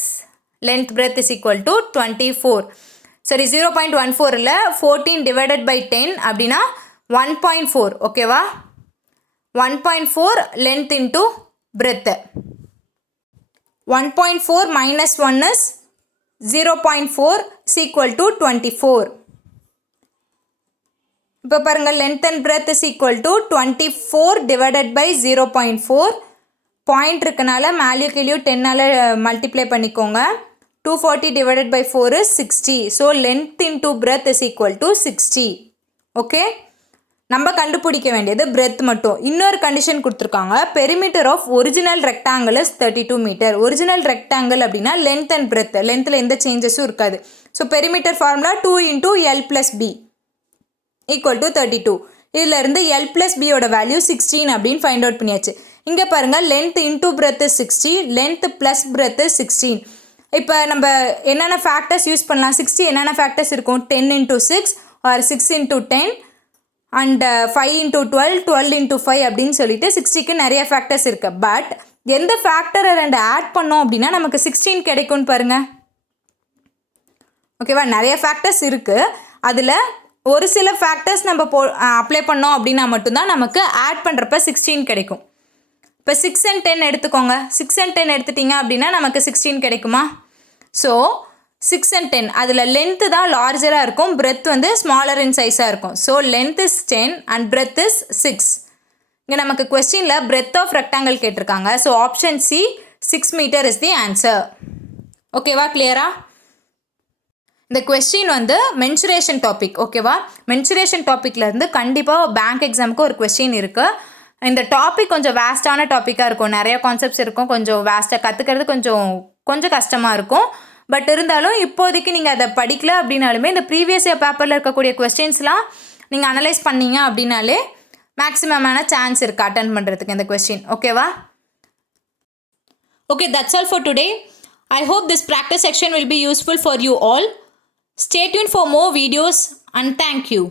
length breadth is equal to 24. சரி 0.14 இல்லை, 14 டிவைடட் பை 10 அப்படின்னா 1.4. ஓகேவா, 1.4 length into breadth. 1.4 minus 1 is 0.4 is equal to 24. இப்போ பாருங்கள் length and breadth is equal to 24 divided by 0.4 point இருக்கனால மேலேயும் கீழேயும் 10ஆல் மல்டிப்ளை பண்ணிக்கோங்க 240 divided by 4 is 60 so length into breadth is equal to 60 okay நம்ம கண்டுபிடிக்க வேண்டியது பிரெத் மட்டும் இன்னொரு கண்டிஷன் கொடுத்துருக்காங்க perimeter of original rectangle is 32 meter original rectangle அப்படின்னா லென்த் அண்ட் பிரெத் லென்த்தில் எந்த சேஞ்சஸும் இருக்காது so perimeter formula 2 into L plus B equal to 32 இதில் இருந்து எல் ப்ளஸ் பியோட வேல்யூ 16 அப்படின்னு ஃபைண்ட் அவுட் பண்ணியாச்சு இங்கே பாருங்கள் length into breadth 60 length plus breadth 16 இப்போ நம்ம என்னென்ன ஃபேக்டர்ஸ் யூஸ் பண்ணலாம் 60 என்னென்ன ஃபேக்டர்ஸ் இருக்கும் 10 into 6 or 6 into 10 and 5 into 12 12 into 5 அப்படின்னு சொல்லிட்டு 60க்கு நிறைய ஃபேக்டர்ஸ் இருக்குது பட் எந்த ஃபேக்டரை ரெண்டு ஆட் பண்ணோம் அப்படின்னா நமக்கு 16 கிடைக்கும்னு பாருங்கள் ஓகேவா நிறைய ஃபேக்டர்ஸ் இருக்குது அதில் ஒரு சில ஃபேக்டர்ஸ் நம்ம அப்ளை பண்ணோம் அப்படின்னா மட்டும்தான் நமக்கு ஆட் பண்ணுறப்ப 16 கிடைக்கும் இப்போ 6 and 10 எடுத்துக்கோங்க 6 and 10 எடுத்துட்டிங்க அப்படின்னா நமக்கு 16 கிடைக்குமா ஸோ 6 and 10 அதில் லென்த்து தான் லார்ஜராக இருக்கும் பிரெத் வந்து ஸ்மாலர் இன் சைஸாக இருக்கும் so length is 10 and breadth is 6 இங்கே நமக்கு கொஸ்டினில் பிரெத் ஆஃப் ரெக்டாங்கிள் கேட்டிருக்காங்க so option C 6 meter is the answer ஓகேவா கிளியரா இந்த கொஸ்டின் வந்து மென்சுரேஷன் டாபிக் ஓகேவா மென்சுரேஷன் டாப்பிக்லேருந்து கண்டிப்பாக பேங்க் எக்ஸாமுக்கு ஒரு கொஸ்டின் இருக்குது இந்த டாபிக் கொஞ்சம் வேஸ்டான டாப்பிக்காக இருக்கும் நிறைய கான்செப்ட்ஸ் இருக்கும் கொஞ்சம் வேஸ்ட்டாக கற்றுக்கிறது கொஞ்சம் கஷ்டமாக இருக்கும் பட் இருந்தாலும் இப்போதைக்கு நீங்கள் அதை படிக்கல அப்படின்னாலுமே இந்த ப்ரீவியஸ் இயர் பேப்பரில் இருக்கக்கூடிய கொஸ்டின்ஸ்லாம் நீங்கள் அனலைஸ் பண்ணீங்க அப்படின்னாலே மேக்ஸிமமான சான்ஸ் இருக்குது அட்டன் பண்ணுறதுக்கு இந்த கொஸ்டின் ஓகேவா okay that's all for today I hope this practice section will be useful for you all Stay tuned for more videos and thank you.